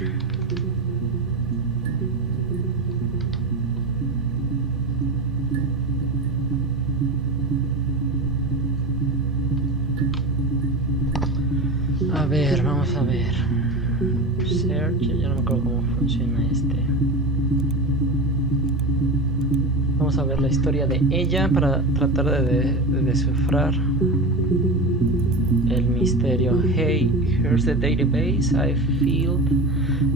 A ver, vamos a ver. Search, ya no me acuerdo cómo funciona este. Vamos a ver la historia de ella para tratar de descifrar el misterio. Hey, here's the database. I filled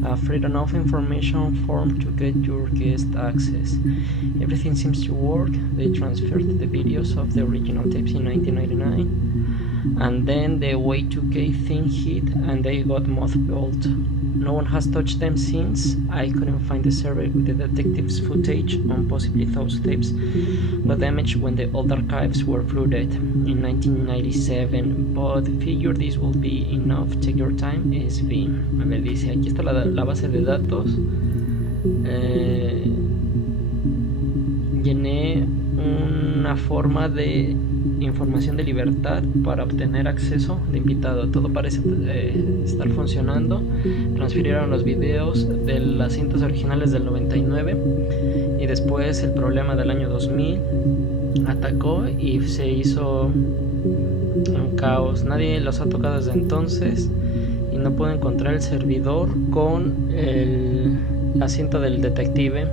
a freedom of information form to get your guest access. Everything seems to work. They transferred the videos of the original tapes in 1999, and then the Y2K thing hit and they got mothballed. No one has touched them since. I couldn't find the server with the detective's footage on possibly those tapes got damaged when the old archives were flooded in 1997, but figure this will be enough. Take your time, SV. A ver, dice, aquí está la base de datos. Llené una forma de información de libertad para obtener acceso de invitado. Todo parece estar funcionando. Transfirieron los videos de las cintas originales del 99 y después el problema del año 2000 atacó y se hizo un caos. Nadie los ha tocado desde entonces y no puedo encontrar el servidor con la cinta del detective.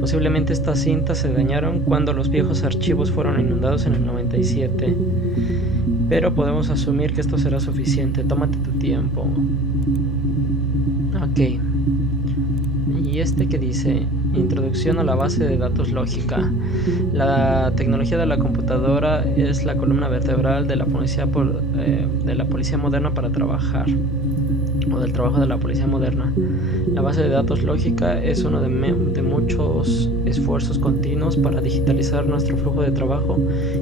Posiblemente estas cintas se dañaron cuando los viejos archivos fueron inundados en el 97, pero podemos asumir que esto será suficiente. Tómate tu tiempo. Ok. Y este que dice: introducción a la base de datos lógica. La tecnología de la computadora es la columna vertebral de la policía moderna para trabajar, o del trabajo de la policía moderna. La base de datos lógica es uno de muchos esfuerzos continuos para digitalizar nuestro flujo de trabajo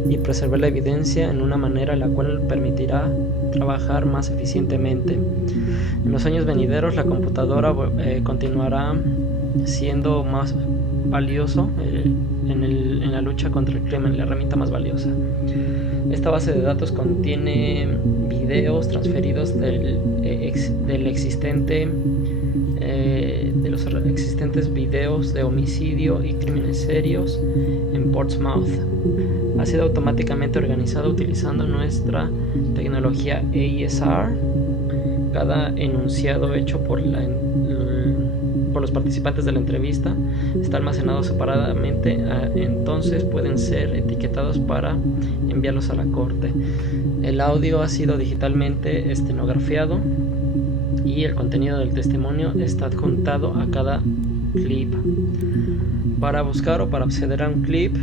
y preservar la evidencia en una manera la cual permitirá trabajar más eficientemente. En los años venideros la computadora continuará siendo más valioso en la lucha contra el crimen, la herramienta más valiosa. Esta base de datos contiene videos transferidos de los existentes videos de homicidio y crímenes serios en Portsmouth. Ha sido automáticamente organizado utilizando nuestra tecnología ASR. Cada enunciado hecho por los participantes de la entrevista está almacenado separadamente, entonces pueden ser etiquetados para enviarlos a la corte. El audio ha sido digitalmente estenografiado y el contenido del testimonio está adjuntado a cada clip. Para buscar o para acceder a un clip,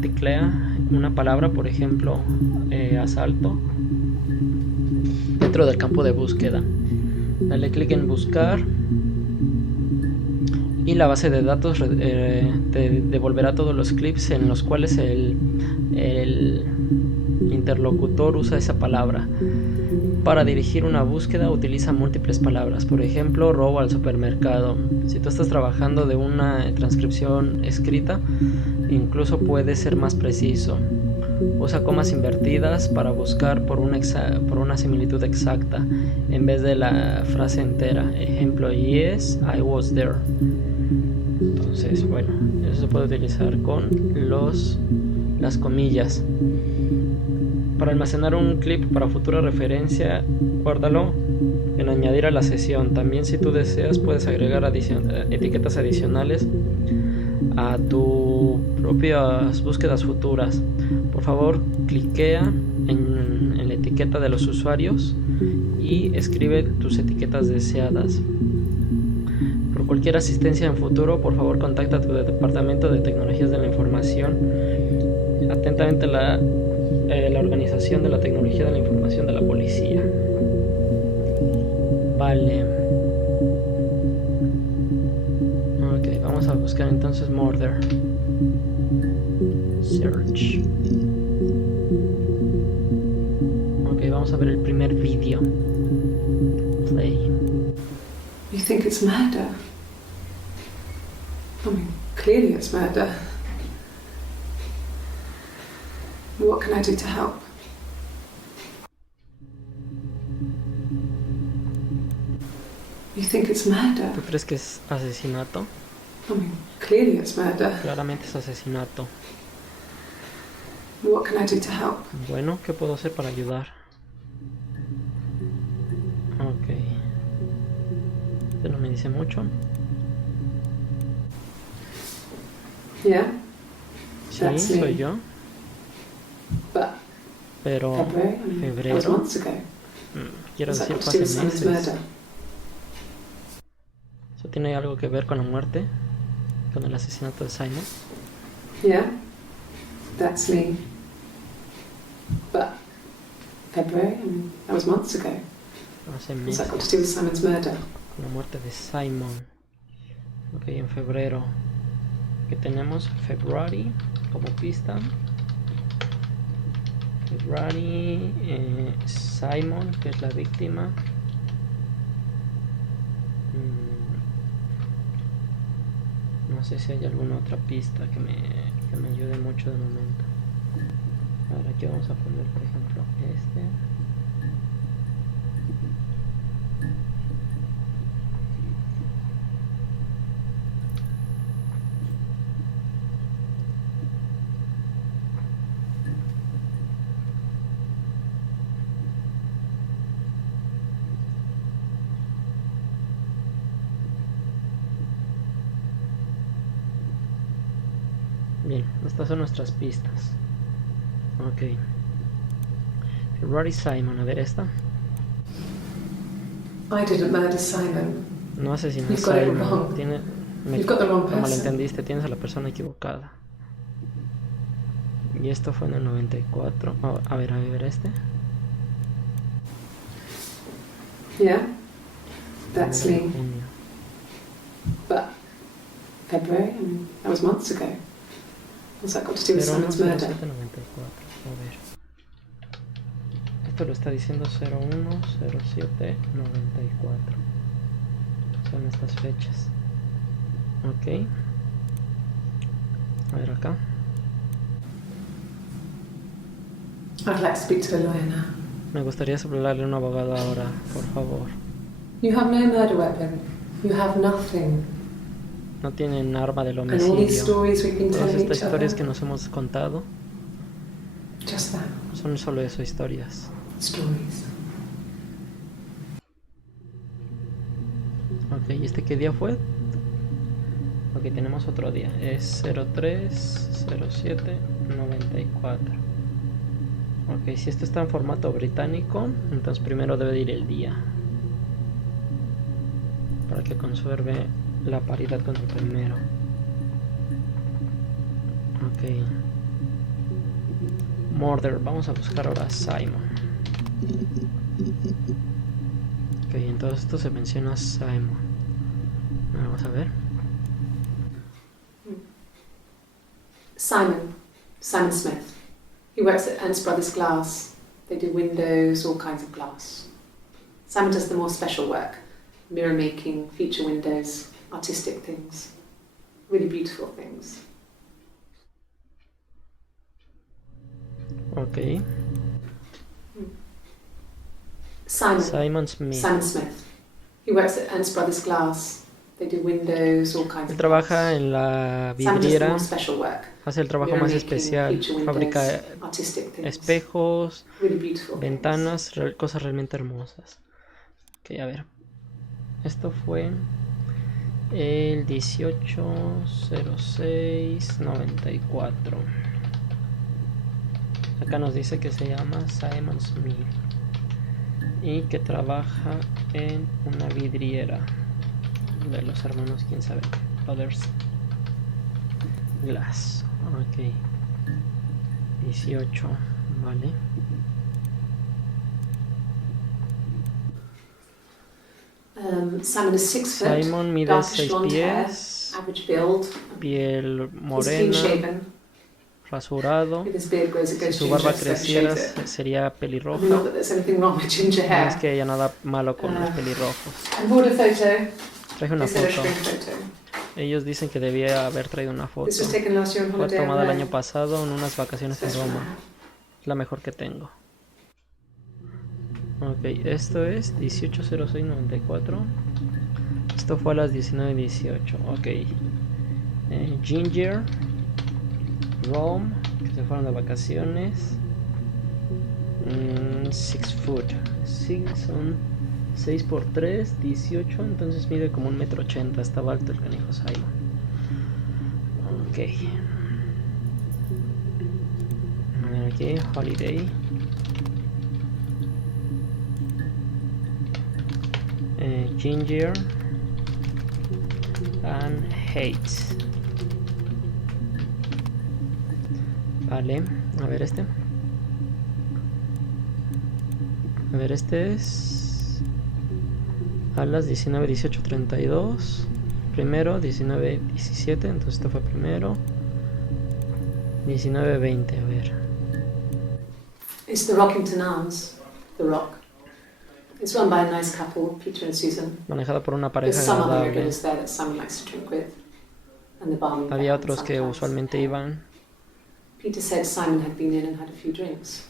teclea una palabra, por ejemplo, asalto, dentro del campo de búsqueda. Dale clic en buscar y la base de datos te devolverá todos los clips en los cuales el interlocutor usa esa palabra. Para dirigir una búsqueda utiliza múltiples palabras, por ejemplo, robo al supermercado. Si tú estás trabajando de una transcripción escrita, incluso puede ser más preciso. Usa comas invertidas para buscar por una similitud exacta en vez de la frase entera. Ejemplo, yes, I was there. Entonces, bueno, eso se puede utilizar con las comillas. Para almacenar un clip para futura referencia, guárdalo en añadir a la sesión. También, si tú deseas, puedes agregar etiquetas adicionales a tus propias búsquedas futuras. Por favor, cliquea en la etiqueta de los usuarios y escribe tus etiquetas deseadas. Por cualquier asistencia en futuro, por favor, contacta a tu departamento de tecnologías de la información. Atentamente, la Organización de la Tecnología de la Información de la Policía. Vale. Ok, vamos a buscar entonces murder. Search. Ok, vamos a ver el primer vídeo. Play. You think it's murder? I mean, clearly it's murder. What can I do to help? You think it's murder? ¿Tú crees que es asesinato? I mean, clearly it's murder. Claramente es asesinato. What can I do to help? Bueno, ¿qué puedo hacer para ayudar? Ok. Este no me dice mucho. Yeah, Sí, That's me. soy yo. but Pero February? I mean, that was febrero, months ago. quiero What's that decir, got to fue do with hace Simon's meses. murder? ¿Eso tiene algo que ver con la muerte? ¿Con el asesinato de Simon? Yeah, that's me. But February? I mean, that was months ago. Hace What's meses. that got to do with Simon's murder? Con la muerte de Simon. Ok, en febrero. ¿Qué tenemos? February como pista. February, Simon, que es la víctima. No sé si hay alguna otra pista que me ayude mucho de momento. Ahora aquí vamos a poner, por ejemplo, este. Bien, estas son nuestras pistas. Ok. February Simon, a ver esta. I didn't murder Simon. No asesiné a You've got it Simon. wrong. You've got the wrong Lo person. malentendiste, tienes a la persona equivocada. Y esto fue en el 94. A ver este. Yeah, that's Primero de me. junio. But February? I mean, that was months ago. What's that got to do with 01, Simon's murder? 07, 94. A ver. Esto lo está diciendo 01, 07, 94. Son estas fechas. Ok. A ver acá. I'd like to speak to a lawyer now. Me gustaría hablarle a un abogado ahora, por favor. You have no murder weapon. You have nothing. No tienen arma del And all these homicidio. stories we've been Todas telling estas each historias que other. nos hemos contado Just that. son solo eso, historias. Stories. Ok, ¿y este qué día fue? Ok, tenemos otro día. Es 03, 07, 94. Ok, si esto está en formato británico, entonces primero debe de ir el día. Para que conserve la paridad con el primero. Ok. Murder, vamos a buscar ahora a Simon. Ok, en todo esto se menciona Simon. Vamos a ver. Simon Smith. He works at Ernst Brothers Glass. They do windows, all kinds of glass. Simon does the more special work. Mirror making, feature windows, artistic things. Really beautiful things. Ok. Simon Smith. Simon Smith. He works at Ernst Brothers Glass. They do windows, all kinds Él of trabaja glass. en la Simon does the vidriera, more special work. hace el trabajo Mirror más making, especial, feature windows, fabrica artistic things. espejos, Really beautiful ventanas, cosas realmente hermosas. Ok, a ver. Esto fue el 18/06/94. Acá nos dice que se llama Simon Smith y que trabaja en una vidriera de los hermanos, quién sabe, Brothers Glass. Ok, 18, vale. Simon is 6 foot. Simon mide darkish 6 blonde hair, pies, average build. piel He's clean morena, shaven. rasurado. If his beard grows, it Si goes su ginger, barba so creciera shave it. sería I pelirroja. mean, not that there's anything wrong with ginger No hair. es que haya nada malo con los pelirrojos. I bought a photo. Traje una Instead of foto. shrink photo. Ellos dicen que debía haber traído una foto. This was taken last year on Fue holiday in tomada el Rome. año pasado en unas vacaciones en Says Roma. Rome. Es la mejor que tengo. Ok, esto es 18:06:94. Esto fue a las 19:18. Ok. Ginger, Rome, que se fueron de vacaciones. 6 foot. Sí, son 6 por 3, 18. Entonces mide como 1,80 m. Estaba alto el canijo Simon. Ok. A ver aquí, Holiday. Ginger and Hate. Vale, a ver este. A ver, este es a las 19:18:32. Primero, 19:17. Entonces este fue primero. 19:20, a ver. It's the Rockington Arms, The Rock. It's run by a nice couple, Peter and Susan. Manejada por una There's pareja some other agradable. regulars there that Simon likes to drink with. And the barman Había there otros que sometimes. usualmente iban. Peter said Simon had been in and had a few drinks.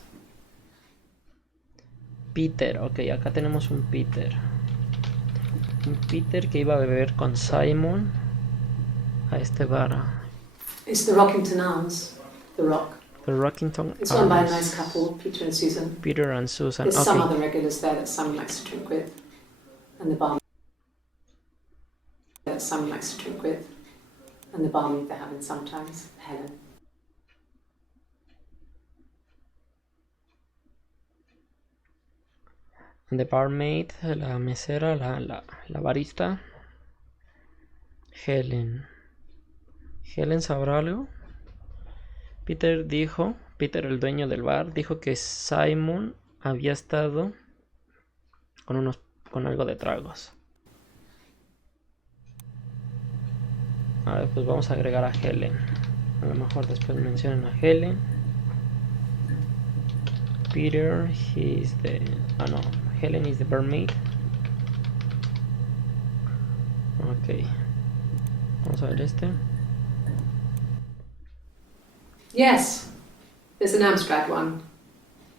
Peter, ok, acá tenemos un Peter. Un Peter que iba a beber con Simon a este bar. It's the Rockington Arms, The Rock. The Rockington It's run by a Arms. nice couple, Peter and Susan. Peter and Susan. There's Okay. some other regulars there that Simon likes to drink with. And the barman that Simon likes to drink with. And the barmaid they're having sometimes, Helen. The barmaid, la mesera, la barista. Helen. ¿Helen sabrá algo? Peter el dueño del bar, dijo que Simon había estado con algo de tragos. A ver, pues vamos a agregar a Helen. A lo mejor después mencionan a Helen. Peter, he's the... Ah, no. Helen is the barmaid. Ok. Vamos a ver este. Yes, there's an Amstrad one.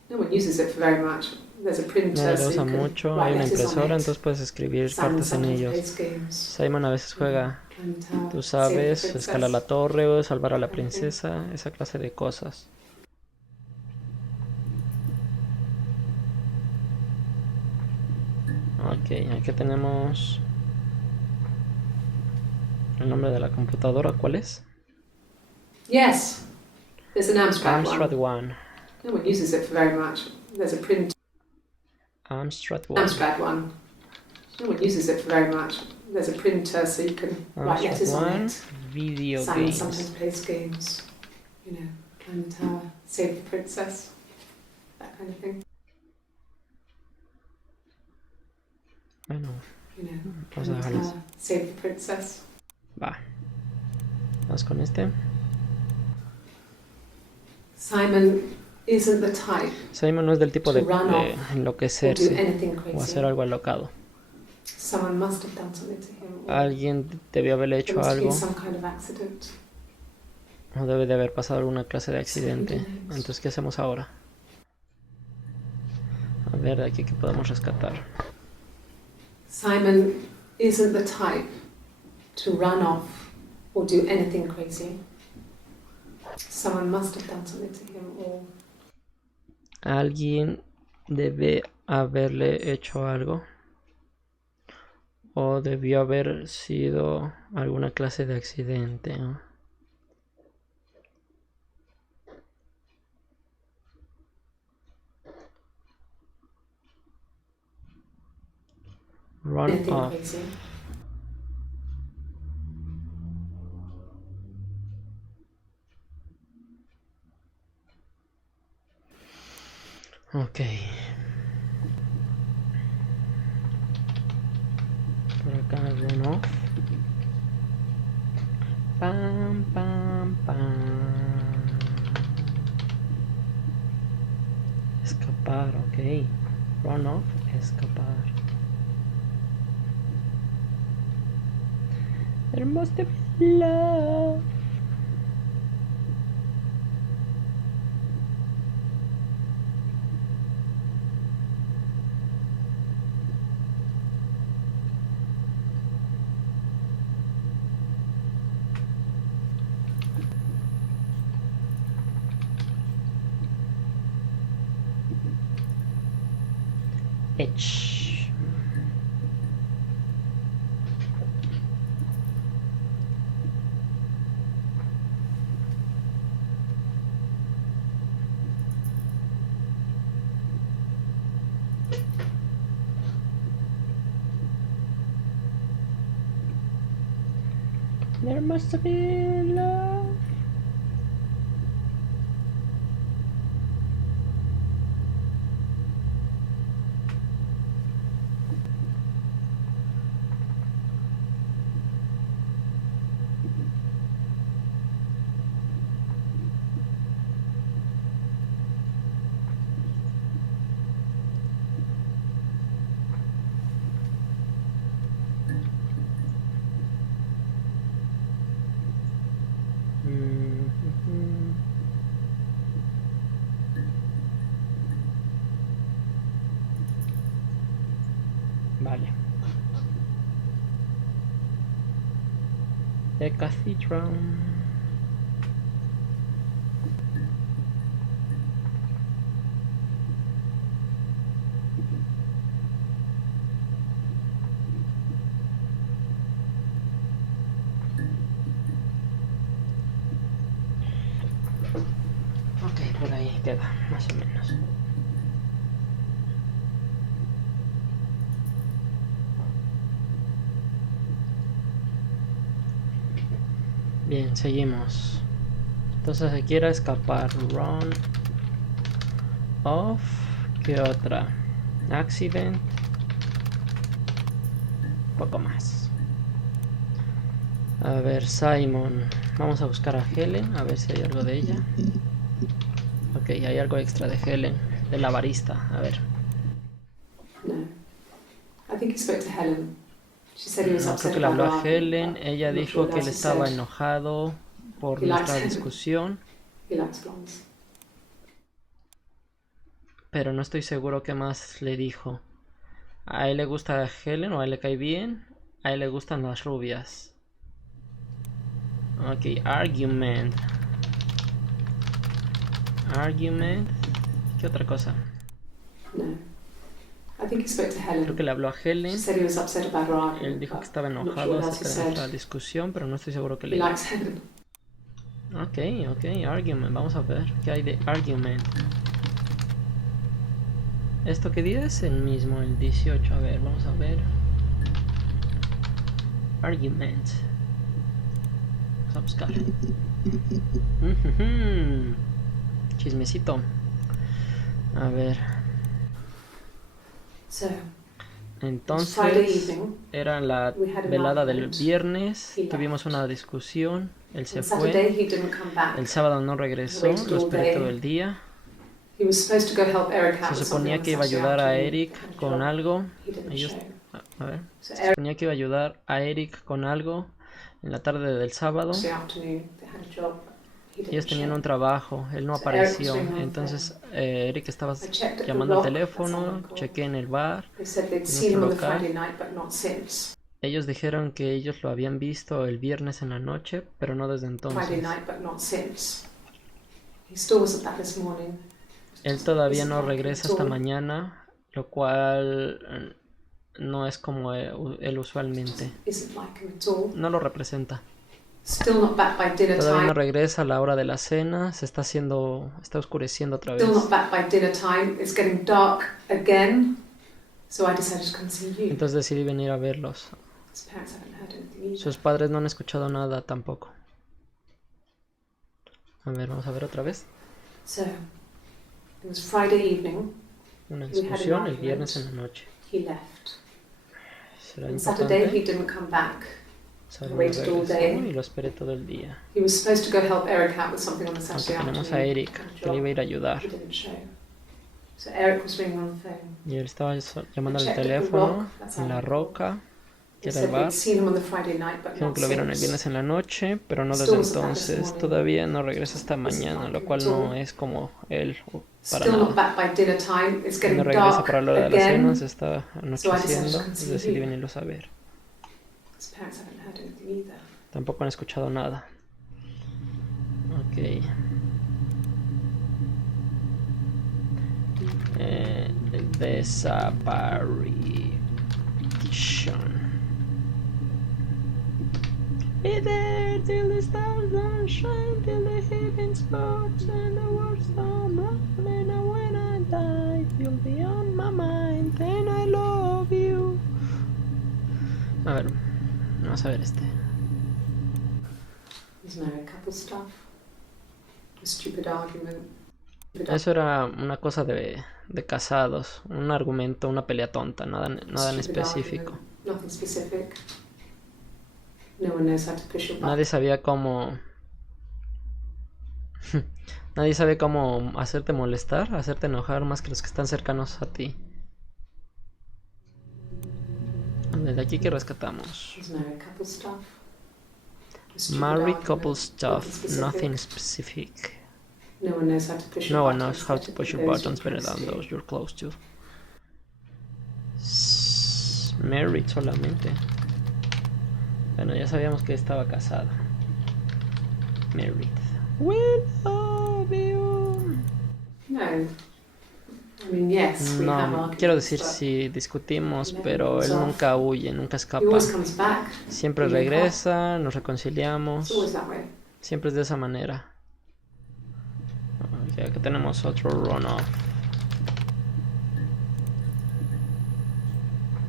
No one uses it for very much. There's a printer, No lo so usa you can mucho. write Hay una letters on impresora, it. entonces puedes escribir Simon cartas en sometimes ellos. plays games. Simon a veces juega, Climb the tower, tú save the sabes, princess. escalar la torre o salvar a la princesa, esa clase de cosas. Ok, aquí tenemos el nombre de la computadora. ¿Cuál es? Yes, there's an Amstrad Amstrad one. One. No one uses it for very much. There's a printer. Amstrad One. Amstrad one. No one uses it for very much. There's a printer, so you can write Amstrad letters on One. it. Video Simon games. sometimes plays games. You know, climb the tower, save the princess, that kind of thing. Bueno, You know, vamos climb a the dejarlos. tower, save the princess. Va. Vamos con este. Simon isn't the type Simon no es del tipo de to run off or do enloquecerse anything o crazy. hacer algo alocado. Someone must have done something to him. Or Alguien debió haberle there hecho must have been algo some kind of accident. o debe de haber pasado alguna clase de accidente. Entonces, ¿qué hacemos ahora? A ver, de aquí que podemos rescatar. Simon isn't the type to run off or do anything crazy. Someone must have done something to him or Alguien debe haberle hecho algo o debió haber sido alguna clase de accidente, ¿no? Run anything off. crazy. Ok. Por acá run off. Pam, pam, pam. Escapar, ok. Run off, escapar. There must have been love. Edge. There must be love. Vale. The Cathedral. Ok, por ahí queda, más o menos. Bien, seguimos. Entonces se quiere escapar. Run off. ¿Qué otra? Accident. Poco más. A ver, Simon. Vamos a buscar a Helen, a ver si hay algo de ella. Ok, hay algo extra de Helen, de la barista. A ver. No. I think he spoke to Helen. She said he was No, creo upset que le habló about a our Helen. argument, but Ella I'm not dijo sure what que él else he estaba said. enojado por He likes nuestra Helen. discusión, He likes blondes. pero no estoy seguro qué más le dijo. ¿A él le gusta Helen o a él le cae bien? A él le gustan las rubias. Ok, argument. Argument. ¿Qué otra cosa? No. I think he spoke to Helen. Creo que le habló a Helen. She said he was upset about our Él argument, dijo que but estaba I'm not sure enojado what else he acerca de said. nuestra discusión, pero no estoy seguro que He le dijo. likes Helen. Ok, argument. Vamos a ver qué hay de argument. ¿Esto qué día es? El mismo, el 18. A ver, vamos a ver. Argument. Vamos a buscar. Chismecito. A ver. So, Entonces, era la velada del viernes. Tuvimos una discusión. Él se fue. El sábado no regresó. Lo esperé todo el día. Se suponía que iba a ayudar a Eric con algo. Se suponía que iba a ayudar a Eric con algo en la tarde del sábado. Ellos tenían un trabajo, él no apareció. Entonces Eric estaba llamando al teléfono, chequé en el bar, en nuestro local. Ellos dijeron que ellos lo habían visto el viernes en la noche, pero no desde entonces. Él todavía no regresa hasta mañana, lo cual no es como él usualmente. No lo representa. Todavía no regresa a la hora de la cena, está oscureciendo otra vez. Entonces decidí venir a verlos. Sus padres no han escuchado nada tampoco. A ver, vamos a ver otra vez. Una discusión el viernes en la noche. Será importante. Y lo esperé todo el día. Aunque tenemos a Eric, que le iba a ir a ayuar. Y él estaba llamando al teléfono en la roca, que era el bar. Dijeron que lo vieron el viernes en la noche, pero no desde entonces. Todavía no regresa hasta mañana, lo cual no es como él para nada. No regresa para la hora de la cena, se está anocheciendo y decidí venirlos a ver. Tampoco han escuchado nada. Ok. Desaparition. Be there till the stars don't shine, till the heavens burst and the words don't run. And when I die, you'll be on my mind, and I love you. A ver, vamos a ver este. Is married couple stuff. A stupid argument. Eso era una cosa de casados, un argumento, una pelea tonta, nada en específico. Nothing specific. No one knows how to push your button. Nadie sabía cómo... Nadie sabe cómo hacerte molestar, hacerte enojar más que los que están cercanos a ti. Desde aquí que rescatamos. Married couple stuff, nothing specific. No one knows how to push your buttons better than those you're close to. Married solamente. Bueno, ya sabíamos que estaba casado. Married. We love you. No. I mean, yes, we have No, arguments, quiero decir but si discutimos, never pero goes él off. nunca huye, nunca he escapa. always comes back. Siempre even regresa, nos It's reconciliamos. always that way. Siempre es de esa manera. Ok, aquí tenemos otro runoff.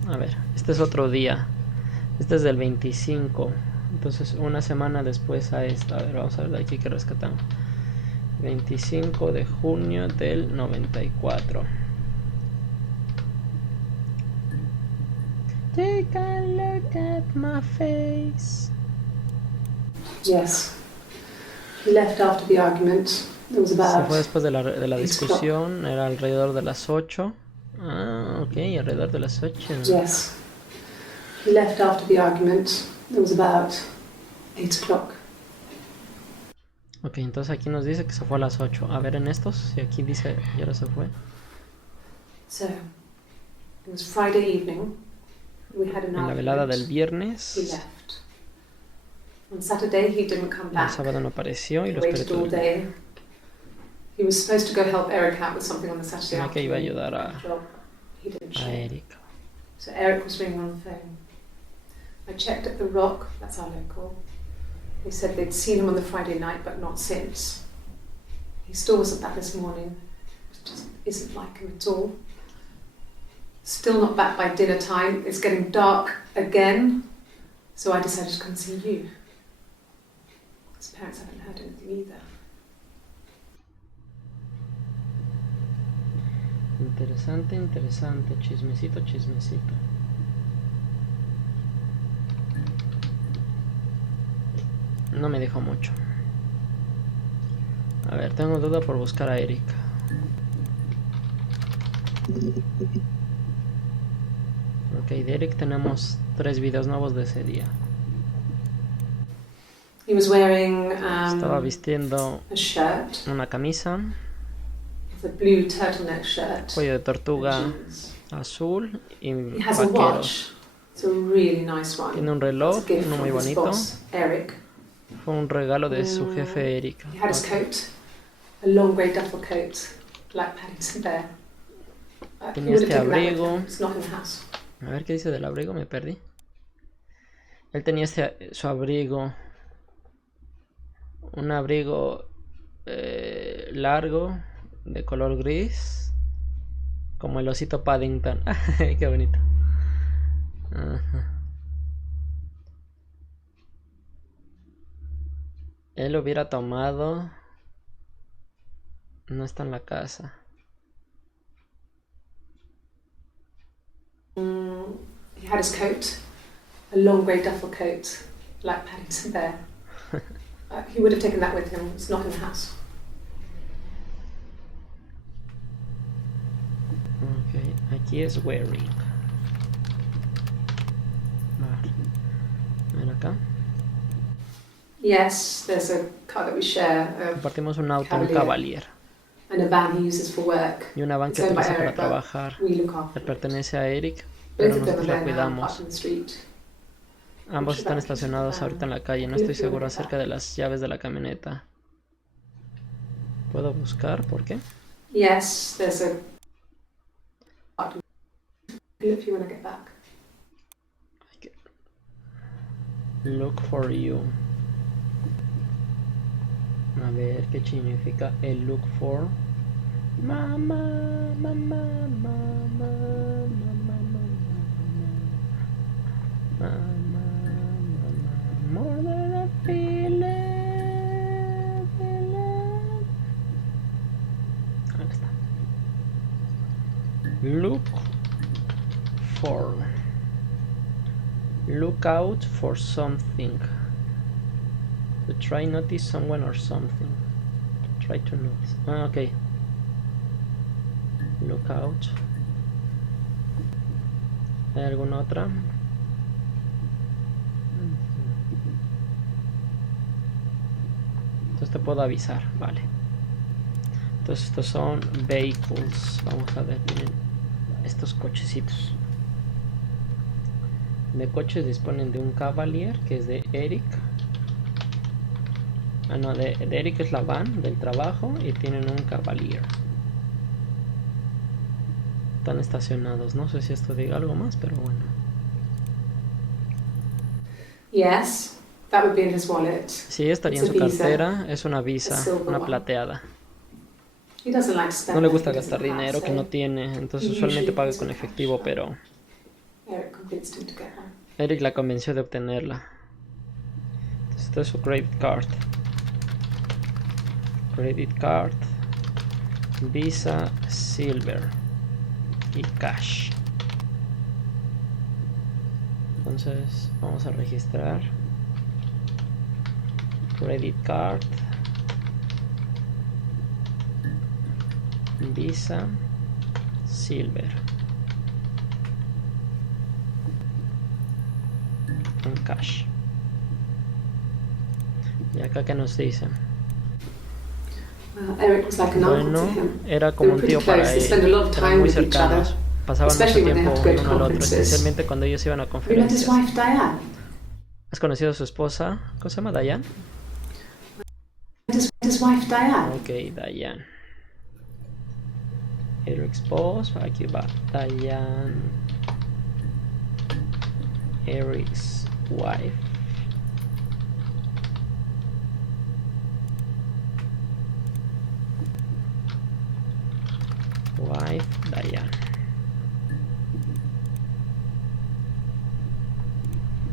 A ver, este es otro día. Este es del 25. Entonces una semana después a esta. A ver, vamos a ver de aquí que rescatamos. 25 de junio del 94. Take a look at my face. Yes. He left after the argument. It was Se about fue después de la 8 o'clock. discusión. Era alrededor de las 8. Ah, ok, alrededor de las 8. Yes. He left after the argument. It was about 8 o'clock. Ok, entonces aquí nos dice que se fue a las 8. A ver en estos, si aquí dice y ahora se fue. So, it was Friday evening. We had an En la velada del argument. He viernes, left. On Saturday, he didn't come el back. sábado no apareció y He lo esperé waited todo all el día. day. He was supposed to go help Eric out with something on the Saturday Tenía que iba a afternoon. ayudar Job. He didn't a show. Eric. So Eric was ringing on the phone. I checked at the Rock, that's our local. They said they'd seen him on the Friday night, but not since. He still wasn't back this morning. It just isn't like him at all. Still not back by dinner time. It's getting dark again. So I decided to come and see you. His parents haven't heard anything either. Interesante, interesante. Chismecito, chismecito. No me dijo mucho. A ver, tengo duda por buscar a Eric. Ok, de Eric tenemos 3 videos nuevos de ese día. He was wearing Estaba vistiendo a shirt, una camisa, it's a blue turtleneck shirt, cuello de tortuga and jeans. azul y He has a vaqueros. watch. It's a really nice one. Tiene un It's a reloj, gift uno muy from his bonito. boss, Eric. Fue un regalo de su jefe Eric. He had his coat, a long grey duffel coat, like Paddington Bear. He Tenía would este have taken that with abrigo. him. It's not in the house. A ver qué dice del abrigo, me perdí. Él tenía su abrigo. Un abrigo largo, de color gris. Como el osito Paddington. Qué bonito. Ajá. Él lo hubiera tomado. No está en la casa. He had his coat, a long grey duffel coat, like Paddington Bear. He would have taken that with him. It's not in the house. Ok, aquí es wearing. Ven acá. Yes, there's a car that we share, Compartimos un auto, un Cavalier. Cavalier. and a van he uses for work. Y una van que It's owned by utiliza para Eric, but trabajar. we look Le after it. pertenece a Eric, Both pero of them are nosotros la there now, cuidamos. parked in the street. Ambos están estacionados ahorita en la calle. No estoy seguro acerca de las llaves de la camioneta. ¿Puedo buscar? ¿Por qué? Yes, there's a if you want to get back. Look for you. A ver, ¿qué significa el look for? Mamá, mamá, mamá, mamá, mamá, mamá, mamá, more than a feeling. Ahí está. Look for. Look out for something. To try notice someone or something. Try to notice. Ah, ok. Look out. ¿Hay alguna otra? Entonces te puedo avisar, vale. Entonces estos son vehicles. Vamos a ver, miren estos cochecitos. De coches disponen de un Cavalier, que es de Eric. Ah, no, de Eric es la van del trabajo y tienen un Cavalier. Están estacionados. No sé si esto diga algo más, pero bueno. Yes, that would be in his wallet. Sí, estaría en su cartera. Es una Visa, una plateada. He doesn't like to spend No le money gusta he doesn't gastar have, dinero so que no tiene. Entonces he usualmente usually paga uses con cash. efectivo, pero Eric convinced him to get one. Eric la convenció de obtenerla. Entonces esto es su credit card. Credit card, Visa, Silver y Cash. Entonces vamos a registrar Credit Card, Visa, Silver, en Cash. Y acá que nos dice. Eric was like an uncle Bueno, to him. era como un tío para él. Eran muy cercanos. Pasaban mucho especially when they tiempo have to go uno to al otro, conferences. especialmente cuando ellos iban a Have you met his conferencias. wife Diane? ¿Has conocido a su esposa? ¿Cómo se llama? ¿Diane? His wife Diane. Ok, Diane. Eric's boss, aquí va Diane. Eric's wife. Wife, Diane.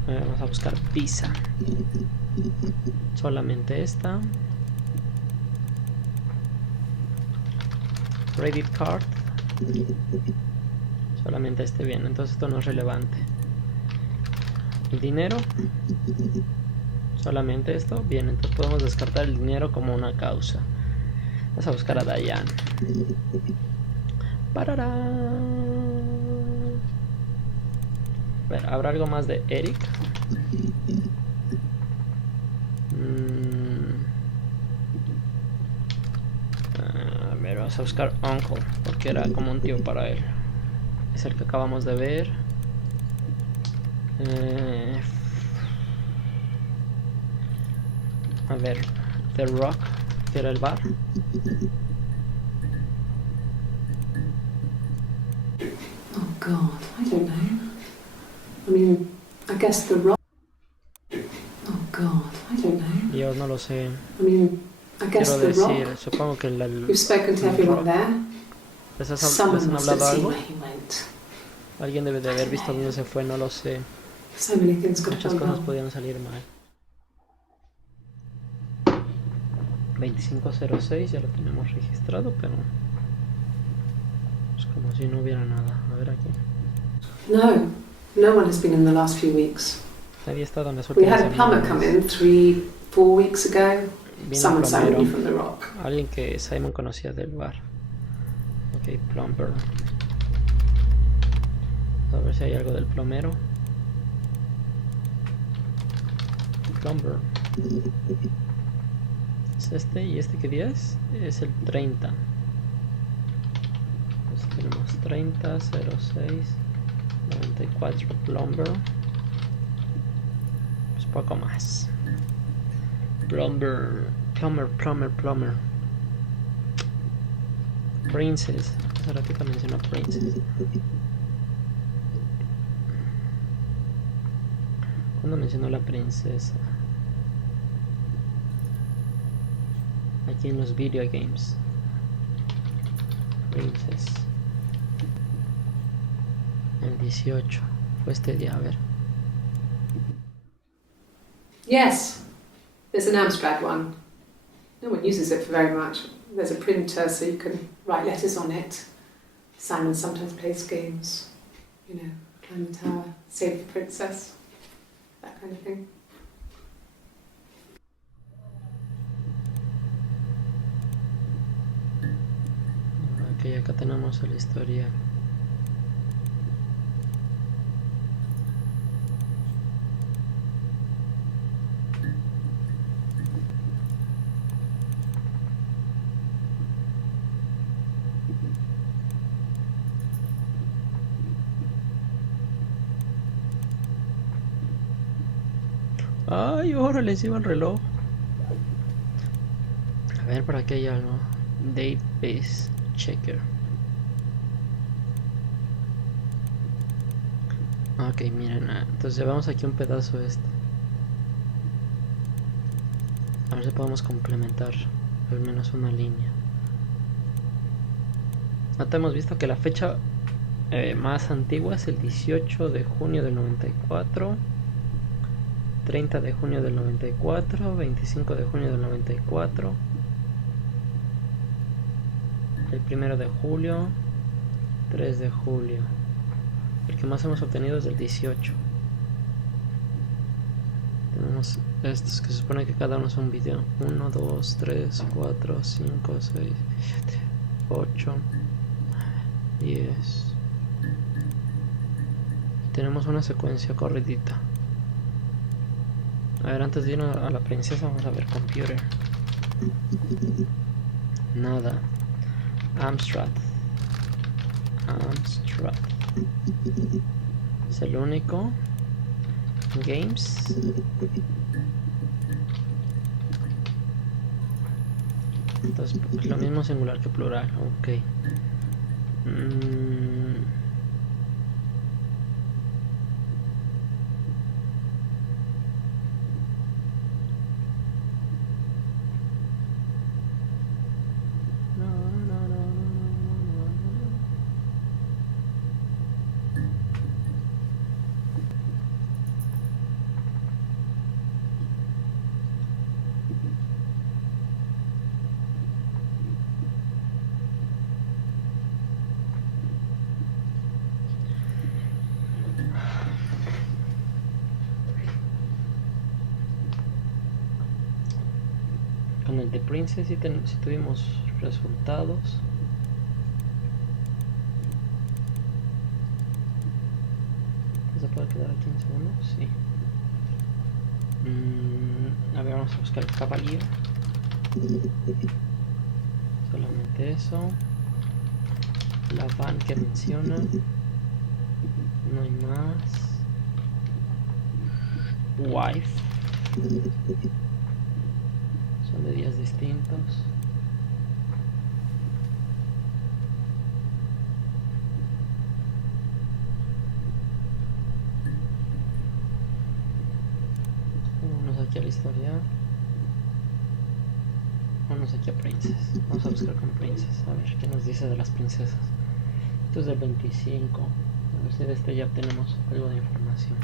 Vamos a buscar Visa. Solamente esta. Credit card. Solamente este bien, entonces esto no es relevante. El dinero. Solamente esto. Bien, entonces podemos descartar el dinero como una causa. Vamos a buscar a Diane. ¡Parará! A ver, ¿habrá algo más de Eric? A ver, vamos a buscar Uncle, porque era como un tío para él. Es el que acabamos de ver. A ver, The Rock, que era el bar. Oh God, I don't know. I mean, I guess the rock. Oh God, I don't know. Yo no lo sé. I mean, I guess Quiero the decir, rock. supongo que You've spoken to el everyone rock. there. ¿Les han Someone must have hablado seen algo? where he went. Alguien debe de haber visto dónde se fue, no lo sé. So many things could have Muchas gone cosas wrong. podían salir mal. 2506 ya lo tenemos registrado, pero es como si no hubiera nada. A ver aquí. No one has been in the last few weeks. Nadie ha estado en las We últimas had a plumber come semanas. in 3-4 weeks ago. Vino un Someone signed me plomero, from the rock. alguien que Simon conocía del bar. Ok, plumber. A ver si hay algo del plomero. Plumber. Es este, y este qué día es? Es el 30. Entonces tenemos 30, 06, 94 plumber. Pues poco más. Plumber. Princess. Hace ratito mencionó Princess. ¿Cuándo mencionó la princesa? Aquí en los video games. Princess. El 18. Fue este día, a ver. Yes, there's an Amstrad one. No one uses it for very much. There's a printer so you can write letters on it. Simon sometimes plays games, you know, climb the tower, save the princess, that kind of thing. Ok, acá tenemos el historial. Ay, ahora les iba el reloj. A ver, por aquí hay algo. Database checker. Ok, miren, entonces llevamos aquí un pedazo este. A ver si podemos complementar al menos una línea. Ahora hemos visto que la fecha más antigua es el 18 de junio del 94, 30 de junio del 94, 25 de junio del 94, el 1 de julio, 3 de julio. El que más hemos obtenido es del 18. Tenemos estos que se supone que cada uno es un video. 1, 2, 3, 4, 5, 6, 7, 8, 10. Tenemos una secuencia corridita. A ver, antes de ir a la princesa vamos a ver computer. Nada. Amstrad. Es el único. Games. Entonces es lo mismo singular que plural. Ok. Con el de Princess sí tuvimos resultados. ¿Se puede quedar aquí en segundos? Sí. A ver, vamos a buscar el caballero. Solamente eso. La van que menciona. No hay más. Wife. Son de días distintos. Vámonos aquí a la historia. Vámonos aquí a Princess. Vamos a buscar con Princess. A ver qué nos dice de las princesas. Esto es del 25. A ver si de este ya tenemos algo de información.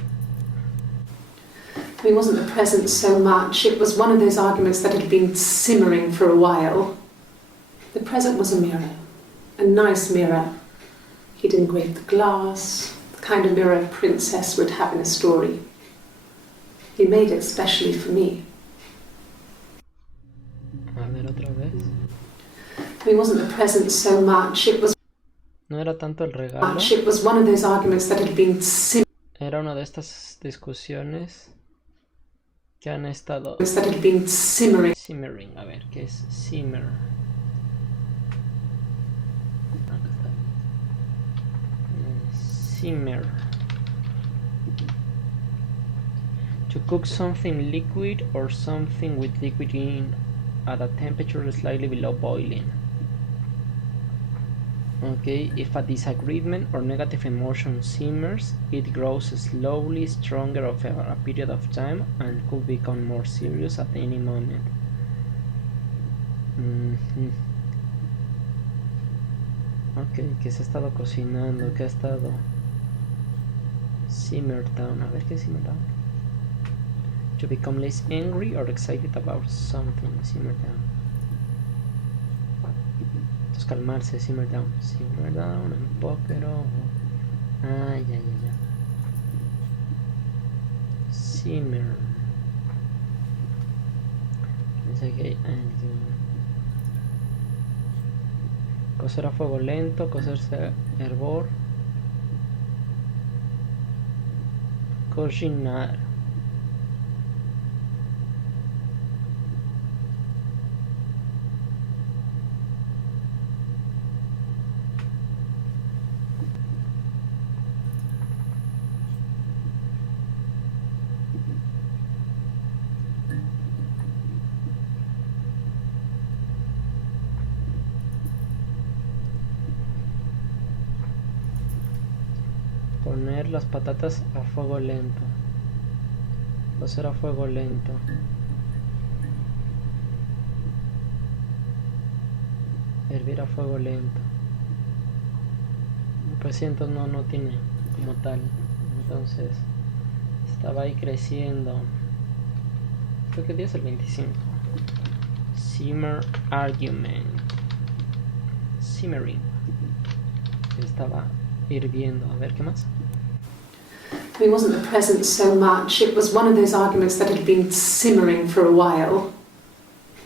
It wasn't the present so much, it was one of those arguments that had been simmering for a while. The present was a mirror, a nice mirror. He'd engraved the glass, the kind of mirror a princess would have in a story. He made it specially for me. A ver otra vez. It wasn't the present so much, it was No era tanto el regalo. It was one of those arguments that had been Era una de estas discusiones que han estado simmering. A ver, ¿qué es simmer? Acá está. Simmer. To cook something liquid or something with liquid in at a temperature slightly below boiling. Okay, if a disagreement or negative emotion simmers, it grows slowly stronger over a period of time and could become more serious at any moment. Ok, que se ha estado cocinando, que ha estado simmer down. A ver qué es simmer down. To become less angry or excited about something. Simmer down. Entonces calmarse, simmer down. Simmer down and poker over. Ah, ya. Simmer. Cocer a fuego lento, cocerse hervor. Cocinar. Poner las patatas a fuego lento. Cocer a fuego lento. Hervir a fuego lento. Pues sí, entonces no tiene como tal. Entonces estaba ahí creciendo. Creo que el día es el 25. Simmer argument. Simmering. Estaba hirviendo. A ver qué más. It wasn't the present so much, it was one of those arguments that had been simmering for a while.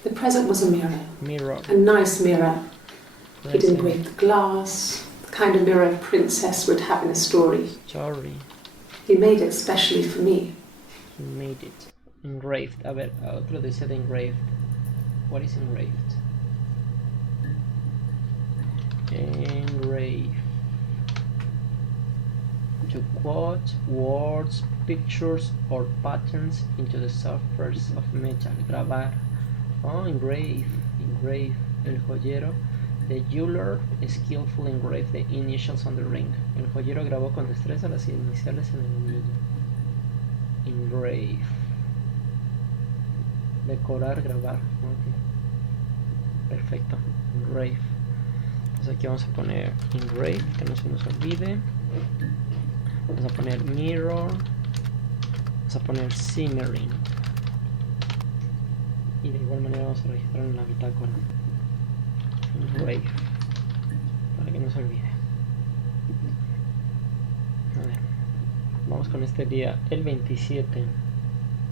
The present was a mirror. Mirror. A nice mirror. He'd Present. engraved the glass, the kind of mirror a princess would have in a story. Story. He made it specially for me. He made it. Engraved. A ver, otro dice de engraved. What is engraved? Engrave. To quote words, pictures or patterns into the surface of metal. Grabar. Oh, engrave. Engrave. El joyero. The jeweler skillfully engraved the initials on the ring. El joyero grabó con destreza las iniciales en el anillo. Engrave. Decorar, grabar. Okay. Perfecto. Engrave. Entonces aquí vamos a poner engrave, que no se nos olvide. Vamos a poner mirror. Vamos a poner simmering. Y de igual manera vamos a registrar en la bitácora. Engrave. Para que no se olvide. A ver. Vamos con este día, el 27.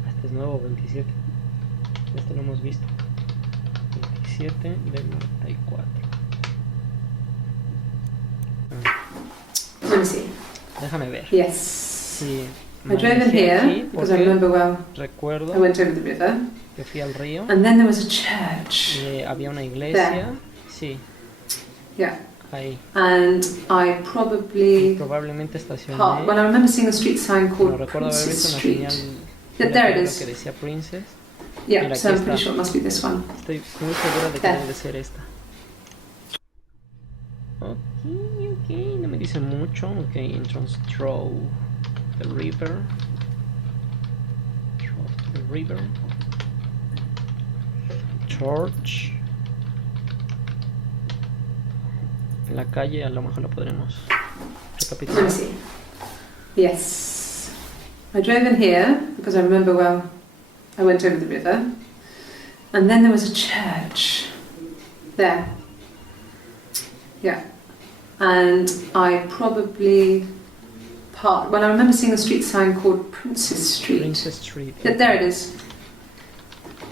Este es nuevo, 27. Este lo hemos visto. 27 del 94. Let me see. Déjame ver. Yes. Sí, I drove in here because I remember well. Recuerdo I went over the river. que fui al río. And then there was a church. Y había una iglesia. There. Sí. Yeah. Ahí. And I probably Probablemente estacioné. well, I remember seeing a street sign called No recuerdo haber Princess visto una Street. señal. Yeah, there it is. Que decía Princess. Yeah, Mira, so aquí I'm pretty está. sure it must be this one. Estoy muy segura de que There. debe de ser esta. Ok, no me dice mucho. Ok, entrance through the river. Through the river. Church. En la calle a lo mejor lo podremos Let me recapitular. see. Yes. I drove in here because I remember well. I went over the river. And then there was a church. There. Yeah. And I probably parked. Well, I remember seeing a street sign called Princess Street. Princess Street. Yeah, there it is.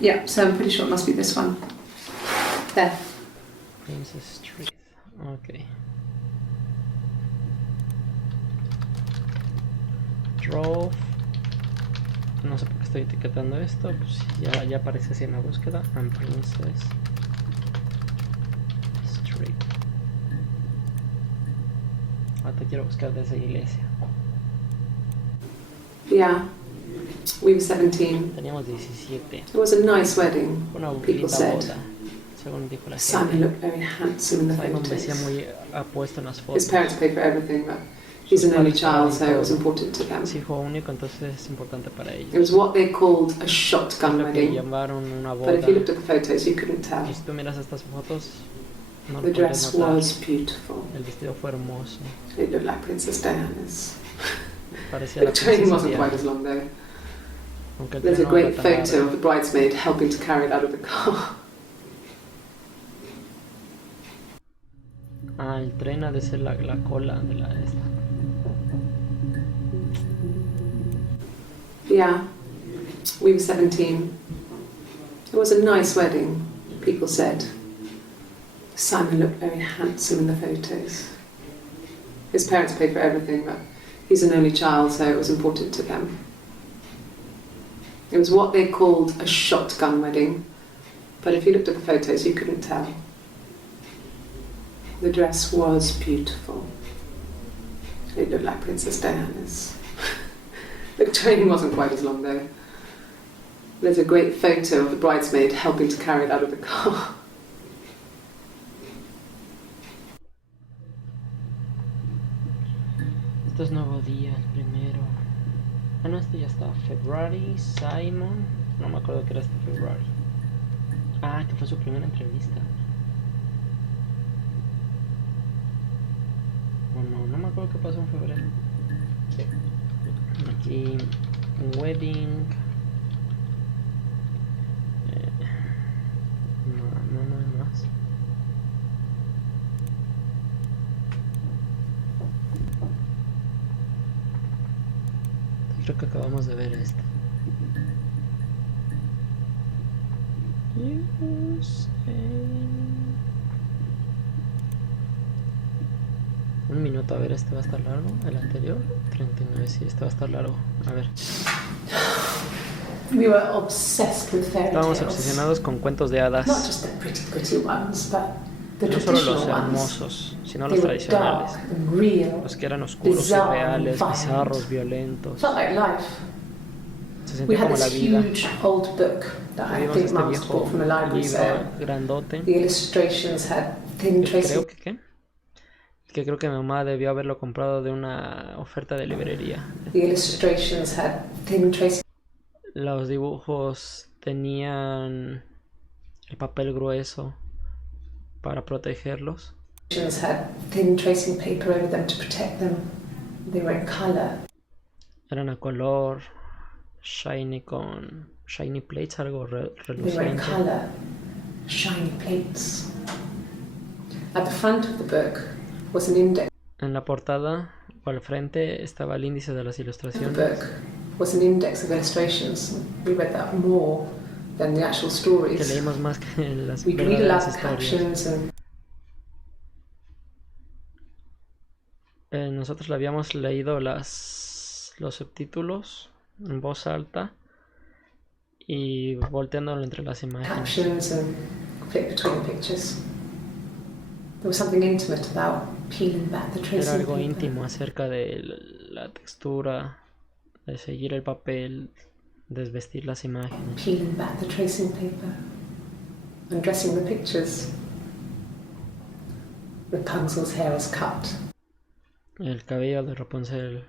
Yeah, so I'm pretty sure it must be this one. There. Princess Street. Ok. Drove. No sé por qué estoy etiquetando esto. Pues ya aparece así en la búsqueda. And Princess Street. Ahora quiero buscar de esa iglesia. Yeah. We were 17. Teníamos 17. It was a nice wedding, Una people bonita said. boda. según dijo la Simon gente. looked very handsome in the Simon parecía photos. muy apuesto en las His fotos. parents paid for everything, but he's an only child, so it was important to them. Es hijo único, entonces es importante para It ellos. was what they called a Es shotgun lo que wedding, llamaron una but boda. if you looked at the photos, you couldn't tell. Y si tú miras estas fotos, no The lo puedes dress notar. was beautiful. El vestido fue hermoso. It looked like Princess Diana's. Parecía The la train princesa wasn't Diana. quite as long though. Aunque el There's a tren no era great tan photo largo. of the bridesmaid helping to carry it out of the car. Ah, el tren ha de ser la cola de la esta. Yeah, we were 17. It was a nice wedding, people said. Simon looked very handsome in the photos. His parents paid for everything, but he's an only child, so it was important to them. It was what they called a shotgun wedding, but if you looked at the photos, you couldn't tell. The dress was beautiful. It looked like Princess Diana's. The train wasn't quite as long though. There's a great photo of the bridesmaid helping to carry it out of the car. Esto es nuevo día, el primero. Ah, no, este ya está. February, Simon. No me acuerdo que era este February. Ah, que fue su primera entrevista. Bueno, no me acuerdo qué pasó en febrero. Aquí, wedding. No hay más. Creo que acabamos de ver este. Un minuto, a ver, este va a estar largo. El anterior, 39, sí, este va a estar largo. A ver. We were obsessed with fairy Estábamos tales. obsesionados con cuentos de hadas. Not just the pretty ones, but the No solo traditional los ones. hermosos, sino They los were tradicionales. dark and real. Los que eran oscuros, bizarre, irreales, violent. bizarros, violentos. Felt like life. Se We sentía had como la this vida. huge old book that I Tuvimos think este Mum viejo bought from a library libro sale. grandote. The illustrations had thin tracing. Que creo que mi mamá debió haberlo comprado de una oferta de librería. The illustrations had thin tracing. Los dibujos tenían el papel grueso para protegerlos. Had thin tracing paper over them to protect them. They were in color. Eran a color, shiny plates, algo They were in reluciente. color, shiny plates. At the front of the book was an index. En la portada o al frente estaba el índice de las The ilustraciones. book was an index of illustrations. We read that more than the actual Que stories. leímos más que las We'd read aloud verdaderas the historias. captions and Nosotros le habíamos leído los subtítulos en voz alta y volteándolo entre las imágenes. captions and flip between the pictures. There was something intimate about peeling back the Era tracing algo paper. íntimo acerca de la textura, de seguir el papel, desvestir las imágenes. Peeling back the tracing paper, undressing the pictures. Rapunzel's hair is cut. El cabello de Rapunzel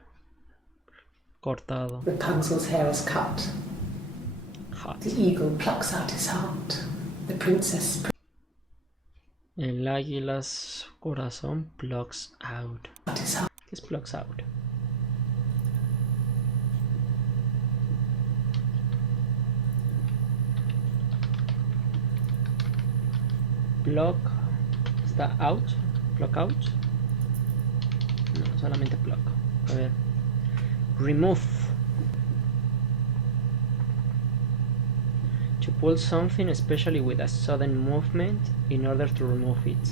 cortado. Rapunzel's hair is cut. Hot. The eagle plucks out his heart. The princess. El águila su corazón plucks out. His heart. ¿Qué es plucks out? Pluck está out. Pluck out. No, solamente pluck. A ver. Remove. To pull something, especially with a sudden movement, in order to remove it.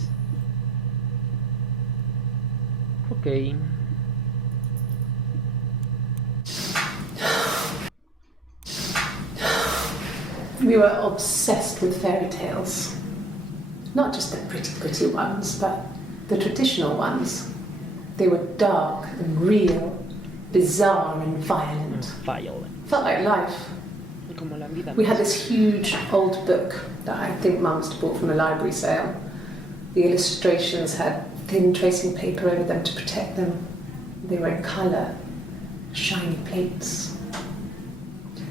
Okay. We were obsessed with fairy tales. Not just the pretty ones, but the traditional ones. They were dark and real, bizarre and violent. Violent. Felt like life. como la vida. We had this huge old book that I think Mum must have bought from a library sale. The illustrations had thin tracing paper over them to protect them. They were in colour, shiny plates.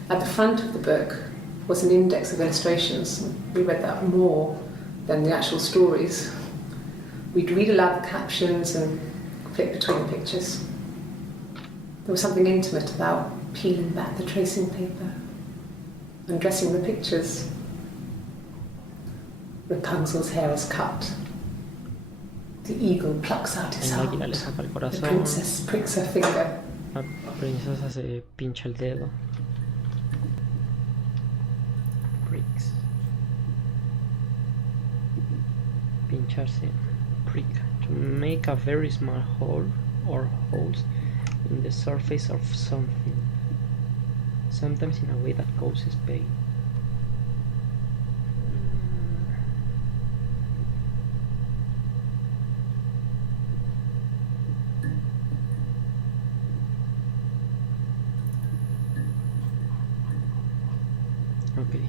At the front of the book was an index of illustrations. We read that more than the actual stories. We'd read aloud the captions and flip between the pictures. There was something intimate about peeling back the tracing paper, undressing the pictures. Rapunzel's hair is cut. The eagle plucks out his El heart. águila le saca el The corazón. princess pricks her finger. La princesa se pincha el dedo. Pricks. Pincharse. Prick. To make a very small hole or holes in the surface of something. Sometimes in a way that causes pain. Ok.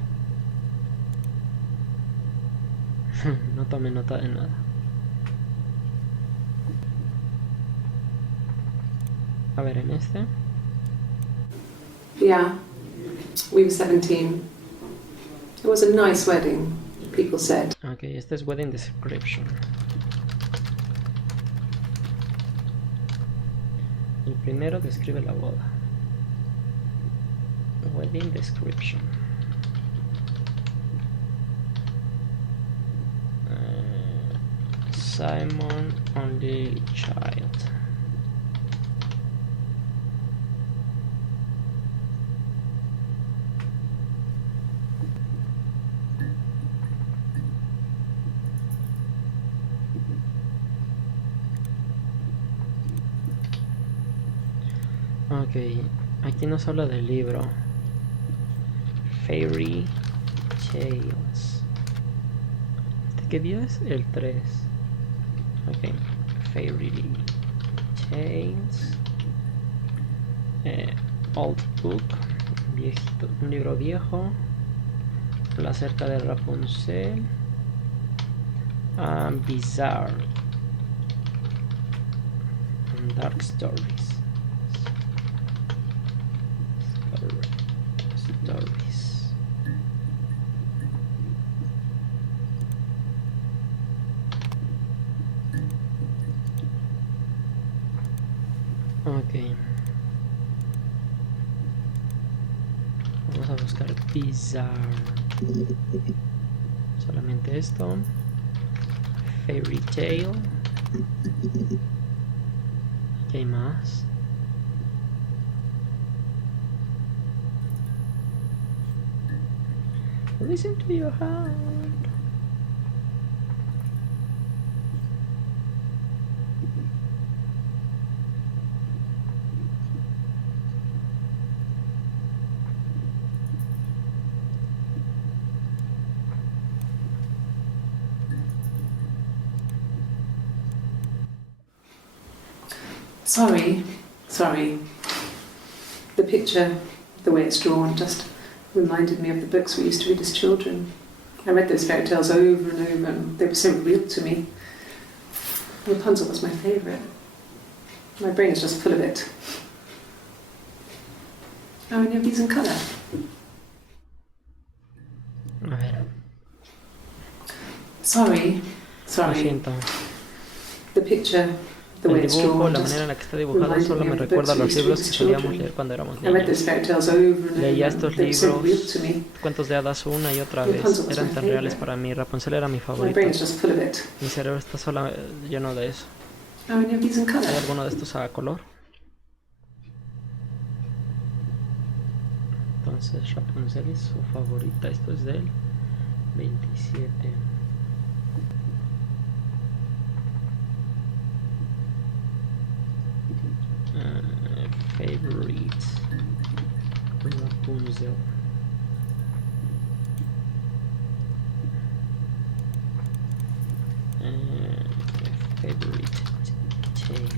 No tomé nota de nada. A ver, en este. Yeah, we were 17. It was a nice wedding, people said. Ok, este es wedding description. El primero describe la boda. Wedding description. Simon only child. Ok, aquí nos habla del libro Fairy Tales. ¿Este qué día es? El 3. Ok, Fairy Tales. Old Book, viejito, un libro viejo. Habla acerca de Rapunzel. Bizarre and Dark Stories. Ok. Vamos a buscar Bizarre. Solamente esto. Fairy Tale. Aquí hay más. Listen to your heart. Sorry. The picture, the way it's drawn, just reminded me of the books we used to read as children. I read those fairy tales over and over, and they were so real to me. Rapunzel was my favourite. My brain is just full of it. How many of these in colour? A ver. Sorry. Lo siento. The picture, the way El it's dibujo, drawn, la just manera en la que está dibujado solo me recuerda a los libros que solíamos leer cuando éramos I read those niños. fairy tales over and Leía over, estos they were so real libros, to me. cuentos de hadas una y otra vez. Rapunzel was Eran my tan reales favorite. para mí. Rapunzel era mi My favorito. brain is just full of it. Mi cerebro está solo lleno de eso. How many of these in colour? ¿Hay alguno de estos a color? Entonces Rapunzel es su favorita. Esto es del 27. Favorite Rapunzel. Favorite tale.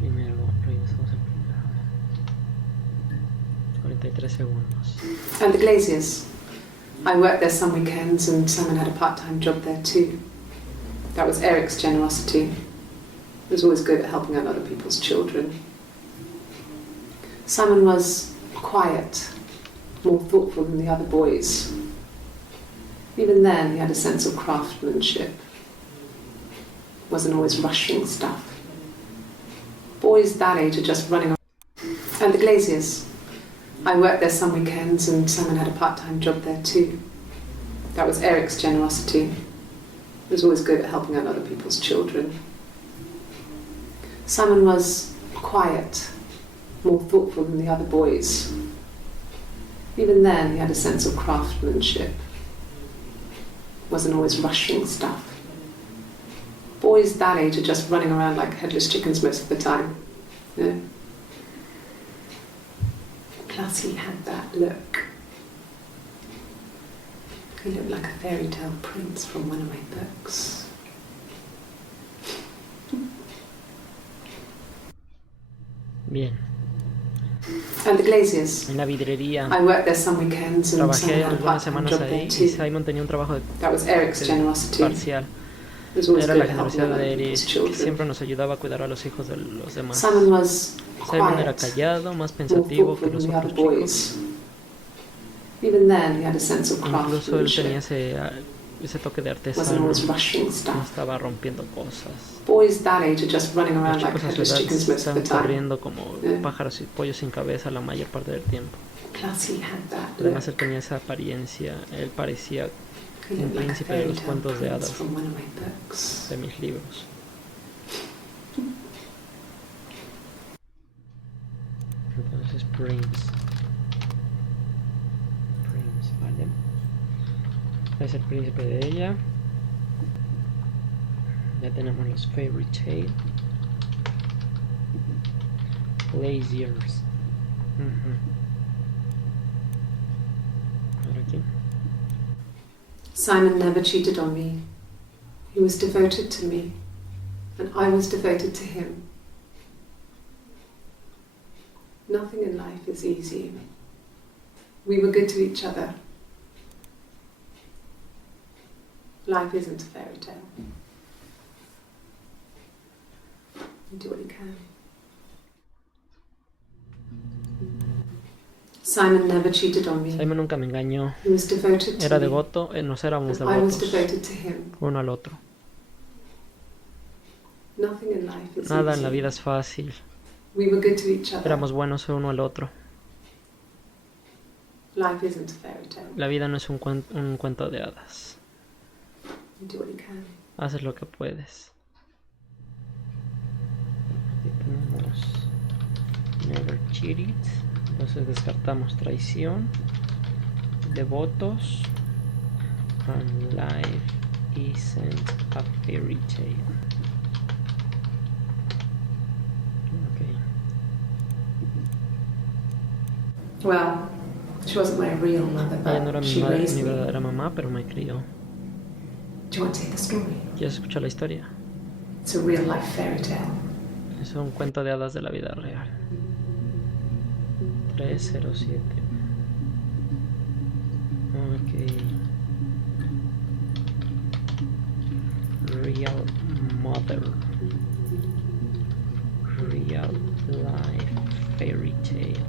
Primero, regresamos al primero. 33 segundos. And the Glaziers. I worked there some weekends and Simon had a part-time job there too. That was Eric's generosity. He was always good at helping out other people's children. Simon was quiet, more thoughtful than the other boys. Even then, he had a sense of craftsmanship. Wasn't always rushing stuff. Boys that age are just running around. And the Glaziers. I worked there some weekends and Simon had a part-time job there too. That was Eric's generosity. He was always good at helping out other people's children. Simon was quiet, more thoughtful than the other boys. Even then, he had a sense of craftsmanship. Wasn't always rushing stuff. Boys that age are just running around like headless chickens most of the time. You know? Plus he had that look. He looked like a fairy tale prince from one of my books. Bien. And the Glaziers. En la vidrería I worked there some weekends and trabajé Simon had a algunas part-time semanas job ahí there y too. Simon tenía un trabajo That was Eric's generosity. parcial. He was always Era good la at helping generosidad out de other Eric, people's que children. siempre nos ayudaba a cuidar a los hijos de los demás. Simon was Simon era quiet, callado, más more pensativo que thoughtful los than the otros other chicos. boys. Even then, he had a sense of Incluso él tenía craftsmanship. ese toque de Wasn't artesano. always rushing No stuff. estaba rompiendo cosas. Boys that age are just running Los around like chicos a su headless edad chickens most of están the time. corriendo como Yeah. pájaros y pollos sin cabeza la mayor parte del tiempo. Plus he had that Además él look. tenía esa apariencia, él parecía He un looked like a príncipe de fairy los tale cuentos de prince hadas from one of my books. de mis libros. Entonces Prince, vale. Es el príncipe de ella. Ya tenemos los fairy tale. Glaziers. Ahora aquí. Simon never cheated on me. He was devoted to me, and I was devoted to him. Nothing in life is easy. We were good to each other. Life isn't a fairy tale. You do what you can. Simon never cheated on me. Simon nunca me engañó. He was devoted to Era me, devoto, nos éramos and I was devotos devoted to him. uno al otro. Nothing in life is Nada en easy. la vida es fácil. We were good to each other. Éramos buenos uno al otro. Life isn't a fairy tale. La vida no es un cuento de hadas. You do what you can. Haces lo que puedes. Aquí tenemos Never cheated. Entonces descartamos traición, devotos, and life isn't a fairy tale. Okay. Well, she wasn't my real mother, Ella no era but she raised mi me. verdadera mamá, pero me crió. Do you want to hear the story? ¿Quieres escuchar la historia? It's a real life fairy tale. Es un cuento de hadas de la vida real. 307. Ok. Real mother. Real life fairy tale.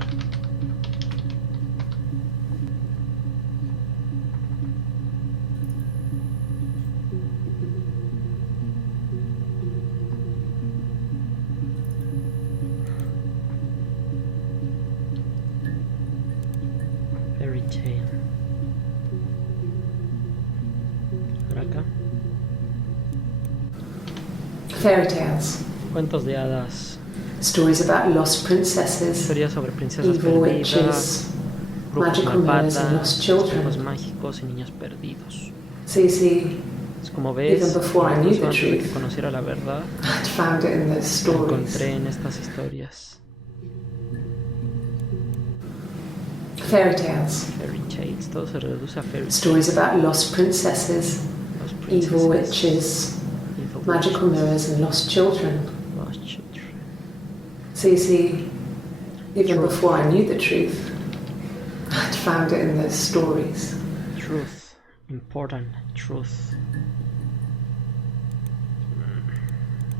Fairy tale. Por acá. Fairy tales. Cuentos de hadas. Stories about lost princesses, Historias sobre princesas evil perdidas, witches, brujos magical mirrors and malvadas, lost children. espejos mágicos y niños perdidos. See, Es como ves, even before I knew incluso the antes de que truth, conociera la verdad, I'd found it in those lo stories. encontré en estas historias. Fairy tales. Fairy tales, todo se reduce a fairy tales. Stories about lost princesses, Los evil princesas, witches, evil magical witches, mirrors and lost children. lost children. See, even Truth. before I knew the truth, found it in those stories. Truth. Important. Truth.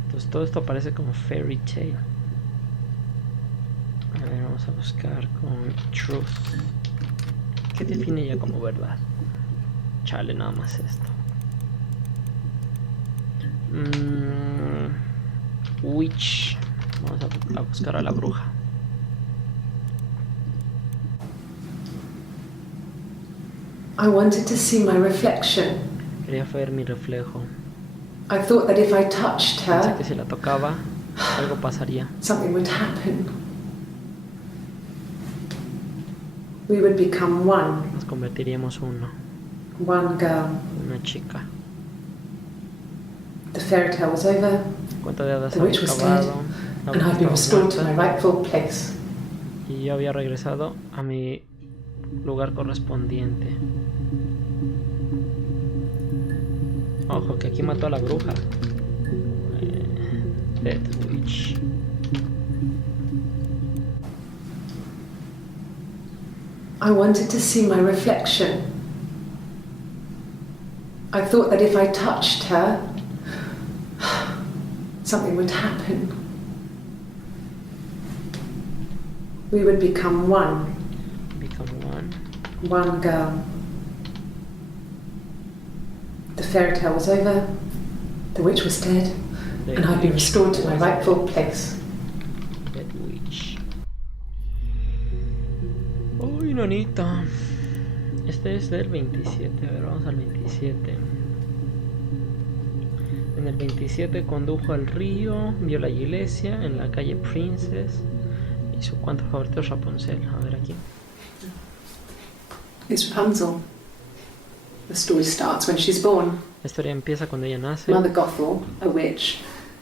Entonces todo esto aparece como fairy tale. A ver, vamos a buscar con truth. ¿Qué define ya como verdad? Chale, nada más esto. Witch. Vamos a buscar a la bruja. I wanted to see my reflection. Quería ver mi reflejo. I thought that if I touched Pensé her, que si la tocaba, algo pasaría. something would happen. We would become one. Nos convertiríamos uno. One girl. Una chica. The fairy tale was over. El cuento de hadas The había witch was dead, acabado. La and bruja I'd been estaba restored to my muerta. rightful place. Y yo había regresado a mi lugar correspondiente. Ojo, que aquí mató a la bruja. Dead Witch. I wanted to see my reflection. I thought that if I touched her, something would happen. We would become one. Become one. One girl. The fairy tale was over. The witch was dead, Dead and I'd been Witch. restored to my rightful place. Dead Witch. Uy, nanita. Este es del 27. A ver, vamos al 27. En el 27 condujo al río, vio la iglesia en la calle Princess y su cuento favorito es Rapunzel. A ver aquí. It's Rapunzel. The story starts when she's born. La historia empieza cuando ella nace. Mother Gothel, a witch,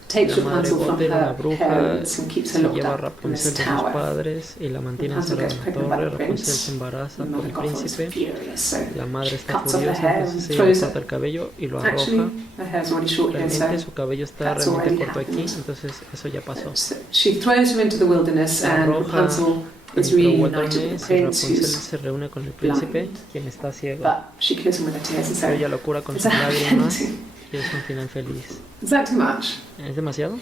takes La madre Rapunzel from Gothel, una her bruja, parents and keeps se her locked lleva a up in Rapunzel this de sus tower. padres y la mantiene Rapunzel encerrada gets en la pregnant by torre. the Rapunzel prince. se embaraza por Mother el Gothel is príncipe. furious, so La madre she está cuts off her furiosa, hair entonces and ella le throws corta it. el cabello y lo arroja. Actually, her hair's already short here, Realmente so su cabello está that's realmente already corto aquí, happened. entonces eso ya pasó. She throws her into the wilderness, La and arroja Rapunzel is dentro reunited with wilderness the y prince, Rapunzel who's se reúne con el príncipe, blind. quien está ciego. But she kills him with her tears, and Pero ella so lo cura con it's sus a happy lágrimas ending. y es un final feliz. Is that too much? ¿Es demasiado?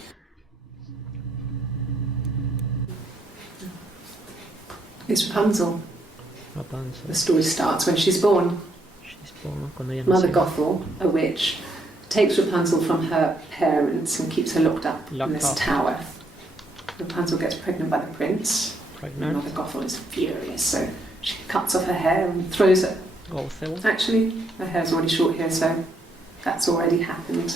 It's Rapunzel. Rapunzel. The story starts when she's born. She's born, cuando ella Mother nació. Gothel, a witch, takes Rapunzel from her parents and keeps her locked up in Locked this up. tower. Rapunzel gets pregnant by the prince. Pregnant. Mother Gothel is furious, so she cuts off her hair and throws it. Gothel. Actually, her hair's already short here, so that's already happened.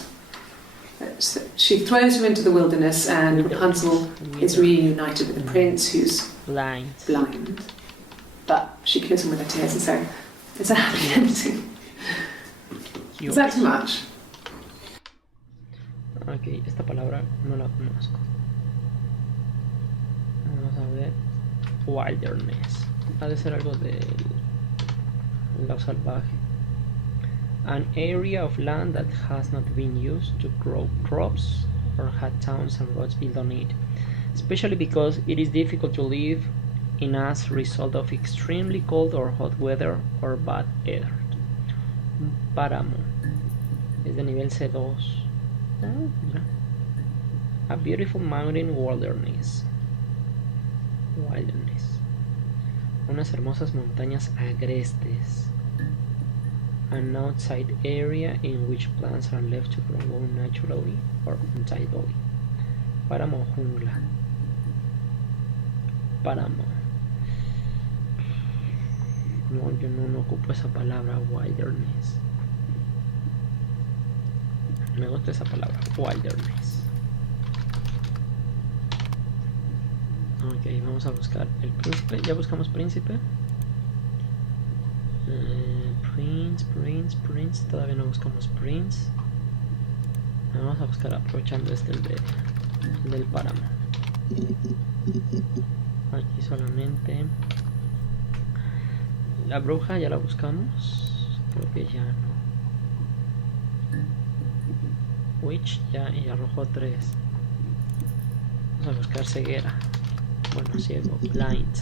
So she throws her into the wilderness, and Rapunzel is reunited with the prince, who's Blind. blind. But she kills him with her tears, and so it's a happy ending. Cute. Is that too much? Ok, esta palabra no la conozco. Vamos a ver. Wilderness. Ha de ser algo de lo salvaje. An area of land that has not been used to grow crops or had towns and roads built on it, especially because it is difficult to live in as a result of extremely cold or hot weather or bad air. Un páramo. Es de nivel C2. Ah, mira. A beautiful mountain wilderness. Wilderness. Unas hermosas montañas agrestes. An outside area in which plants are left to grow naturally or untidily. Páramo o jungla. Páramo. No, yo no ocupo esa palabra, wilderness. Me gusta esa palabra, wilderness. Ok, vamos a buscar el príncipe. Ya buscamos príncipe. Prince. Todavía no buscamos Prince. Vamos a buscar aprovechando el del páramo. Aquí solamente la bruja ya la buscamos. Creo que ya no. Witch ya y arrojó 3. Vamos a buscar ceguera. Bueno, ciego, blind.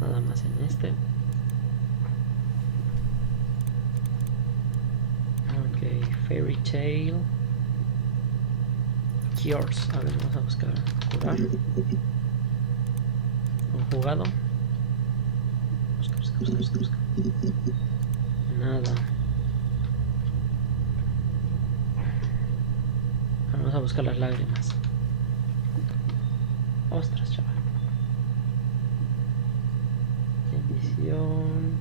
Nada más en este. Ok, fairy tale. Cures. A ver, vamos a buscar curar. Conjugado. Busca. Nada. Vamos a buscar las lágrimas. Ostras, chaval. Edición.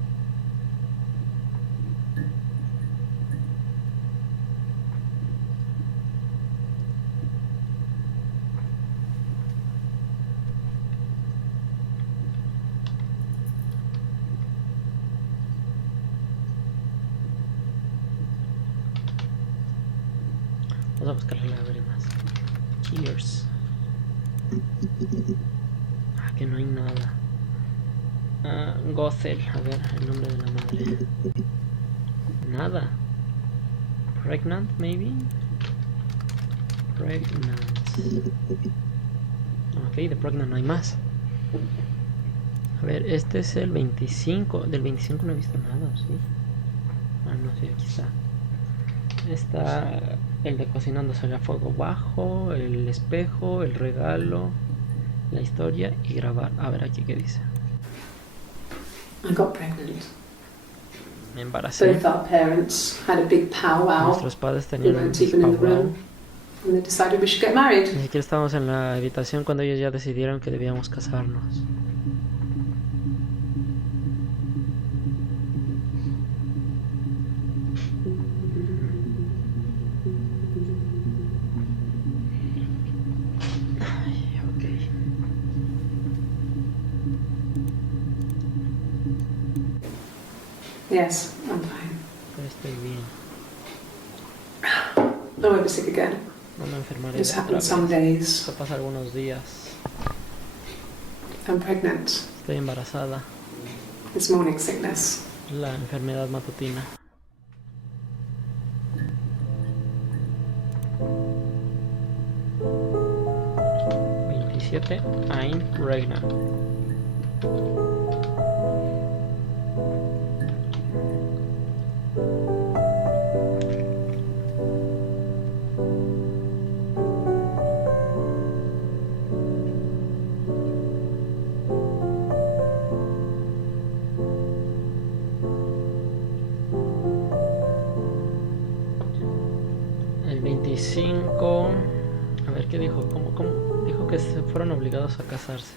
Vamos a buscar las lágrimas. Tears. Ah, que no hay nada. Gothel. A ver, el nombre de la madre. Nada. Pregnant, maybe. Pregnant. Ok, de pregnant no hay más. A ver, este es el 25. Del 25 no he visto nada, ¿sí? Ah, no sé, aquí está. Está el de cocinándose a fuego bajo, el espejo, el regalo, la historia y grabar. A ver aquí qué dice. I got pregnant. Me embaracé. Both our parents had a big powwow. Nuestros padres We tenían un weren't even in the powwow. room, and they decided we should get married. Ni siquiera estábamos en la habitación cuando ellos ya decidieron que debíamos casarnos. Ay, ok. Yes, I'm fine. Pero estoy bien. I won't be sick again. No me enfermaré This otra happens vez. some days. Esto pasa algunos días. I'm pregnant. Estoy embarazada. It's morning sickness. La enfermedad matutina. I'm pregnant. El 25. A ver qué dijo. ¿Cómo? Dijo que se fueron obligados a casarse.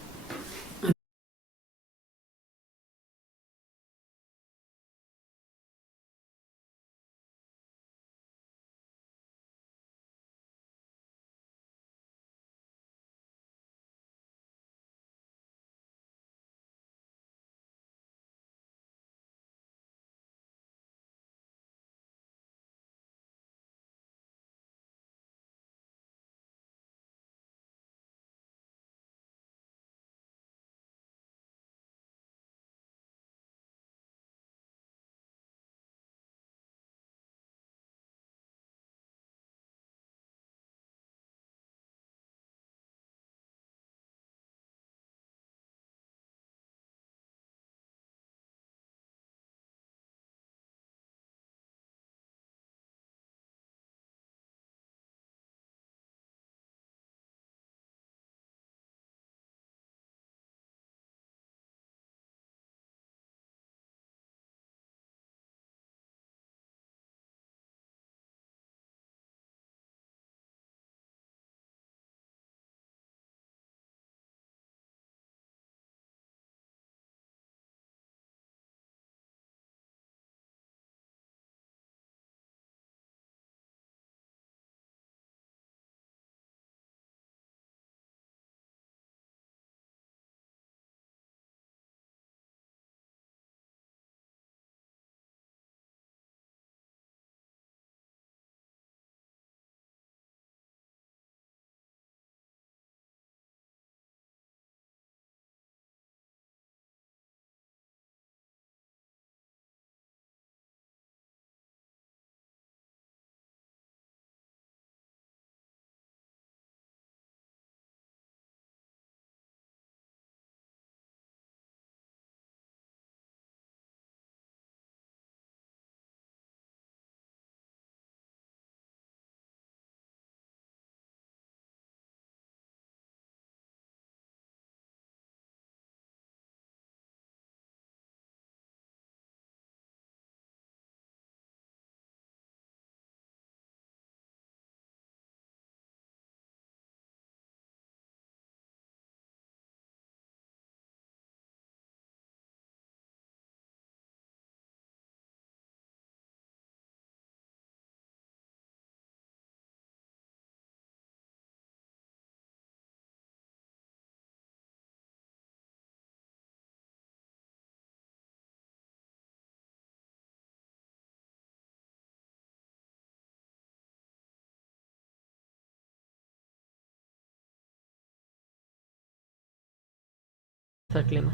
está el clima?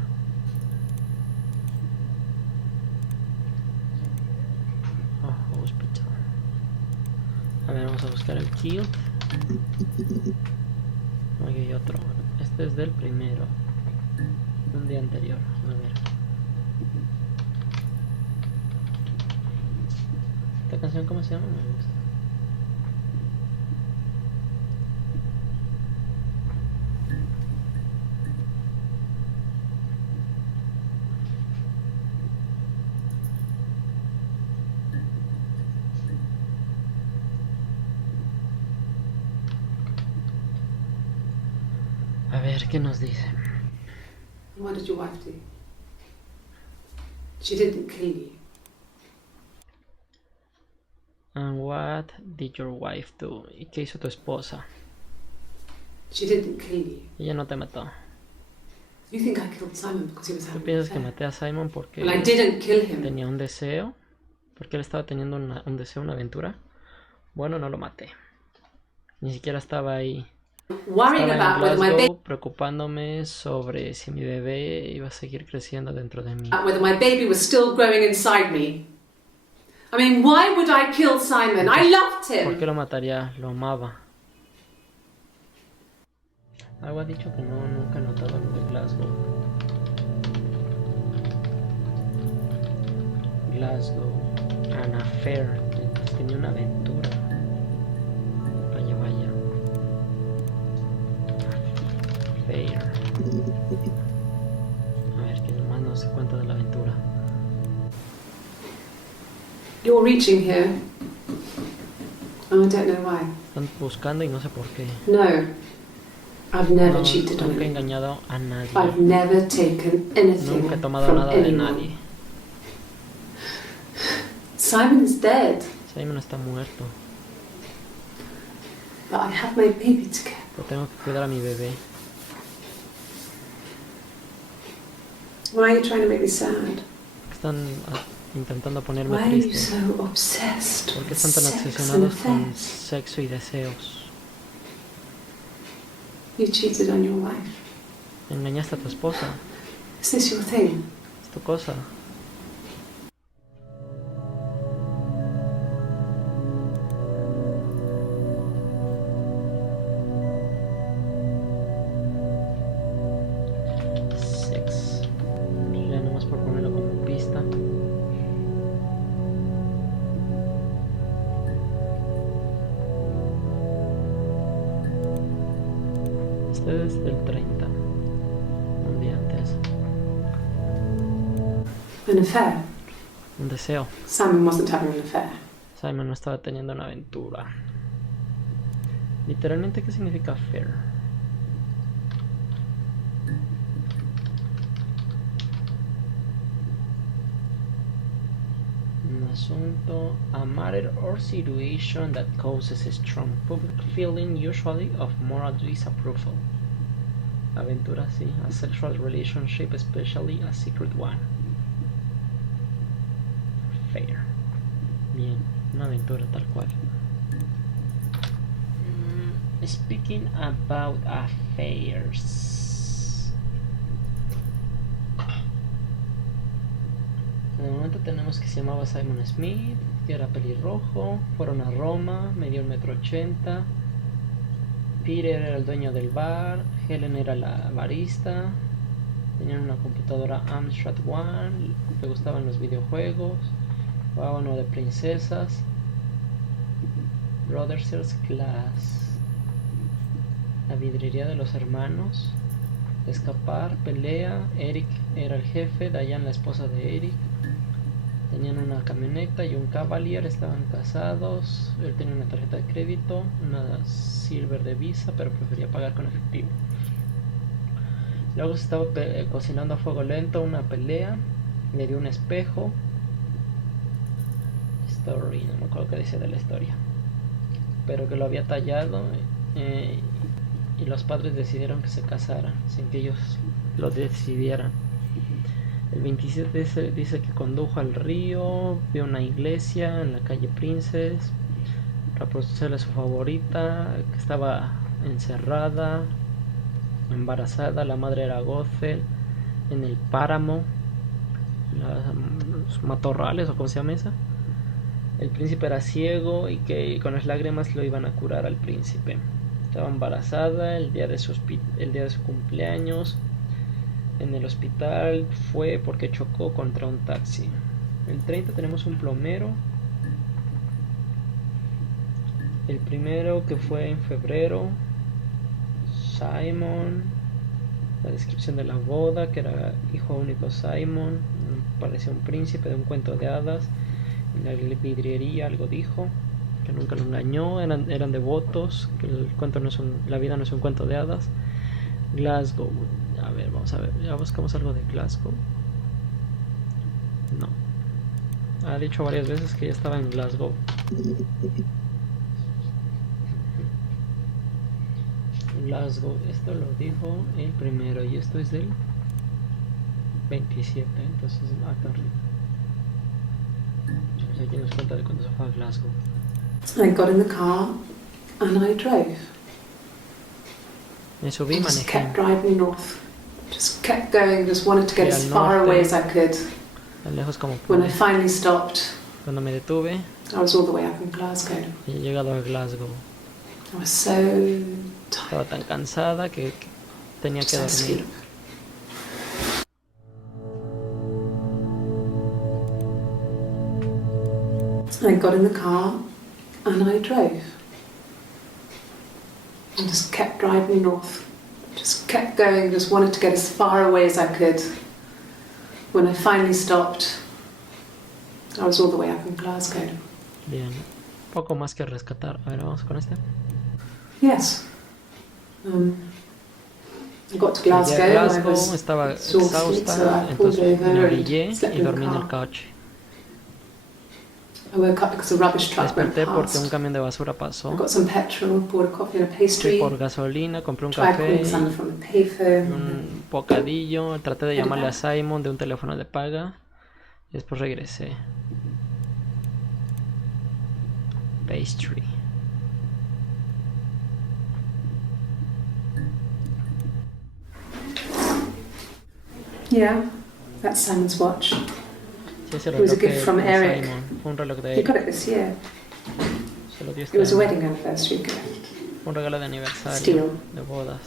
Oh, hospital. A ver, vamos a buscar el kill. Aquí hay otro. Este es del primero. Un día anterior. A ver. ¿Esta canción cómo se llama? Me gusta. A ver, ¿qué nos dice? What did your wife do? She didn't kill you. And what did your wife do? ¿Y qué hizo tu esposa? She didn't kill you. Ella no te mató. You think I killed Simon because he was ¿Tú having an piensas que affair? maté a Simon porque Well, I didn't kill him. tenía un deseo? ¿Porque él estaba teniendo un deseo, una aventura? Bueno, no lo maté. Ni siquiera estaba ahí. Worrying Estaba en about whether my baby, preocupándome sobre si mi bebé iba a seguir creciendo dentro de mí. whether my baby was still growing inside me. I mean, why would I kill Simon? I loved ¿Por qué him. lo mataría? Lo amaba. Algo ha dicho que no, nunca he notado lo de Glasgow. Glasgow, an affair. Tenía una aventura. Vaya, vaya. Affair. A ver, que nomás no se cuenta de la aventura. You're reaching here. Oh, I don't know why. Están buscando y no sé por qué. No, I've never No, cheated on nunca he you. engañado a nadie. I've never taken anything Nunca he tomado from nada de anyone. nadie. Simon is dead, Simon está muerto. but I have my baby to care. Pero tengo que cuidar a mi bebé. Why are you trying to make me sad? Están intentando ponerme Why are you triste. so obsessed ¿Por qué with están tan sex and obsesionados con affairs? sexo y deseos? You cheated on your wife. Engañaste a tu esposa. Is this your thing? Es tu cosa. Sex. Ya nomás por ponerlo como pista. Este es del 30. Un día antes. An affair? Un deseo. Simon wasn't having an affair. Simon no estaba teniendo una aventura. Literalmente, ¿qué significa affair? Un asunto, a matter or situation that causes a strong public feeling, usually of moral disapproval. Aventura, sí, a sexual relationship, especially a secret one. Affair. Bien, una aventura tal cual. Speaking about affairs. En el momento tenemos que se llamaba Simon Smith, que era pelirrojo, fueron a Roma, medía 1,80 m. Peter era el dueño del bar, Helen era la barista, tenían una computadora Amstrad One, le gustaban los videojuegos, jugaban uno de princesas. Brothers Class, la vidriería de los hermanos, escapar, pelea, Eric era el jefe, Diane la esposa de Eric, tenían una camioneta y un Cavalier, estaban casados, él tenía una tarjeta de crédito, una Silver de Visa, pero prefería pagar con efectivo. Luego se estaba cocinando a fuego lento, una pelea, le dio un espejo. Story, no me acuerdo qué dice de la historia, pero que lo había tallado y los padres decidieron que se casaran sin que ellos lo decidieran. El 27 dice que condujo al río, vio una iglesia en la calle Princess, reproducirle a su favorita, que estaba encerrada, embarazada, la madre era Gothel, en el páramo, los matorrales o como se llama esa. El príncipe era ciego y que con las lágrimas lo iban a curar al príncipe. Estaba embarazada el día de su cumpleaños. En el hospital fue porque chocó contra un taxi. El 30 tenemos un plomero. El primero que fue en febrero, Simon. La descripción de la boda, que era hijo único Simon. Parecía un príncipe de un cuento de hadas. En la vidriería algo dijo, que nunca lo engañó. Eran devotos, que la vida no es un cuento de hadas. Glasgow. A ver, vamos a ver. Ya buscamos algo de Glasgow. No. Ha dicho varias veces que ya estaba en Glasgow. Glasgow. Esto lo dijo el primero y esto es del 27. Entonces acá arriba. Aquí nos cuenta de cuando se fue a Glasgow. I got in the car and I drove. Me subí y Just manejé. kept driving north. Just kept going, just wanted to get Fui as al far norte, away as I could. Tan lejos como When I pude. finally stopped, Cuando me detuve, I was all the way up in Glasgow. he llegado a Glasgow. I was so Estaba tired. tan cansada que tenía que So dormir. asleep. I got in the car and I drove. And just kept driving north. Just kept going, just wanted to get as far away as I could. When I finally stopped, I was all the way up in Glasgow. Bien. Poco más que rescatar. A ver, vamos con este. Yes. I got to Llegué a Glasgow, I Glasgow, was estaba exhausted, so exhausta, I pulled entonces me over orillé and slept y in the dormí en el car. coche. I woke up because a rubbish truck went Desperté porque un past. camión de basura I pasó. got some petrol, bought a coffee and a Fui pastry. por gasolina, compré un Tried café calling someone y from the payphone. un bocadillo. Traté de llamarle a Simon de un teléfono de paga. Y después regresé. Pastry. Yeah, that's Simon's watch. Sí, ese It was a reloj gift from de Eric. Simon. Fue un reloj de He got Eric. it this year. Se lo dio It este was a año. wedding anniversary gift. Un regalo de aniversario. Steel. De bodas.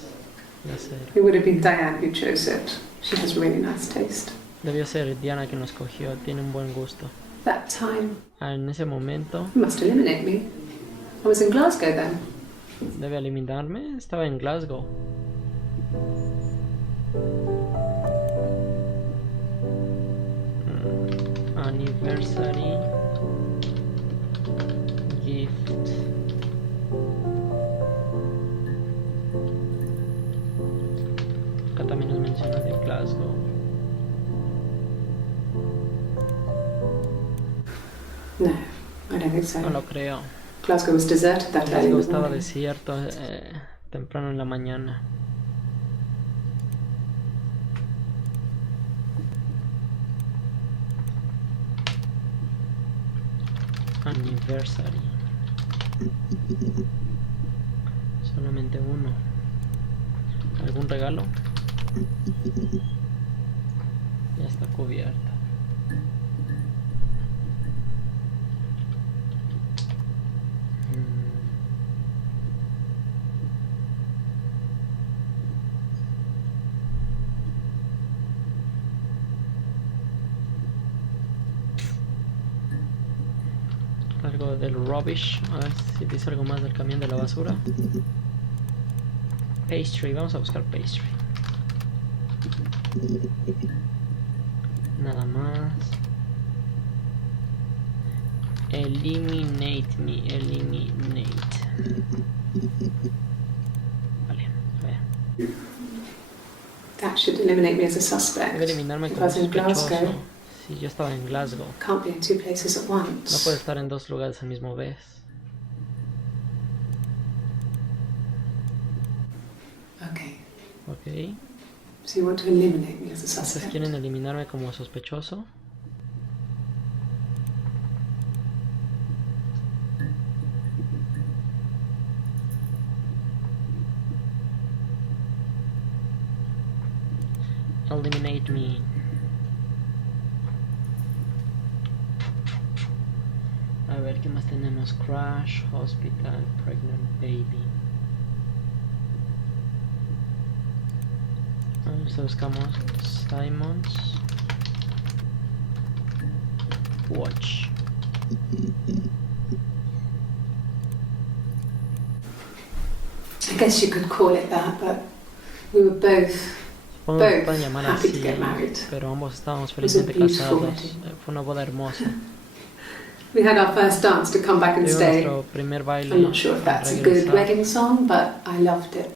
De acero. It would have been Diane who chose it. She has really nice taste. Debió ser Diana quien lo escogió. Tiene un buen gusto. That time, En ese momento you must eliminate me. I was in Glasgow then. debe eliminarme. Estaba en Glasgow. Anniversary gift. Acá también nos menciona de Glasgow. No, I don't think so. No lo creo. Glasgow was deserted that early in Glasgow the estaba morning. desierto temprano en la mañana. Anniversary. Solamente uno. ¿Algún regalo? Ya está cubierta. Algo del rubbish. A ver si dice algo más del camión de la basura. Pastry. Vamos a buscar pastry. Nada más. Eliminate me. Eliminate. Vale. A ver. That should eliminate me as a suspect. Debe eliminarme If I como was in sospechoso. Glasgow, Si yo estaba en Glasgow. can't be in two places at No once. puedo estar en dos lugares al mismo vez. Okay, Ok. so you want to eliminate me as a Entonces suspect? quieren eliminarme como sospechoso. Eliminate me. A ver, ¿qué más tenemos? Crash, Hospital, Pregnant Baby. Vamos a buscamos Simons Watch. I guess you could call it that, but we were both Pueden llamar happy así, to get married. pero ambos estábamos It was a felizmente beautiful casados. wedding. Fue una boda hermosa. We had our first dance to come back and Tuvimos stay. nuestro primer baile I'm not sure if para that's a good regresar. wedding song, but I loved it.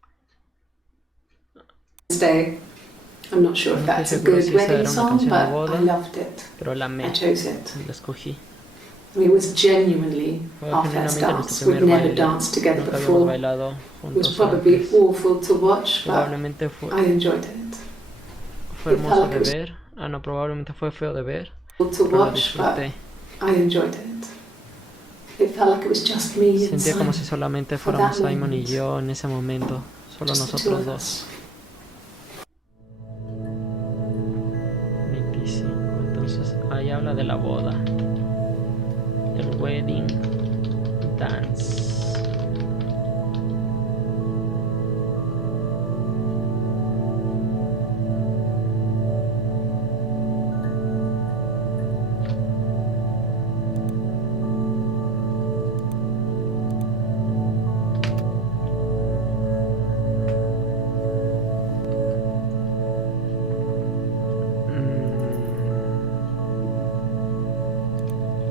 Stay. I'm not sure if No estoy that's a seguro good si esa wedding era una song, canción de but boda, I loved it. pero la I amé, chose it. la escogí. I mean, it was genuinely Fue our first genuinamente dance. nuestro We'd primer never baile. danced together Nunca habíamos before. bailado It was juntos probably antes. awful to watch, but Probablemente fue I enjoyed it. Fue It hermoso felt like de it was ver. Ah, no, probablemente fue feo de ver, to pero lo watch, but disfruté. I enjoyed it. It felt like it was just me and Sentía como si Simon. solamente For fuéramos that Simon y moment. yo en ese momento, solo Just the two nosotros of dos. us. 25, entonces ahí habla de la boda, el wedding dance.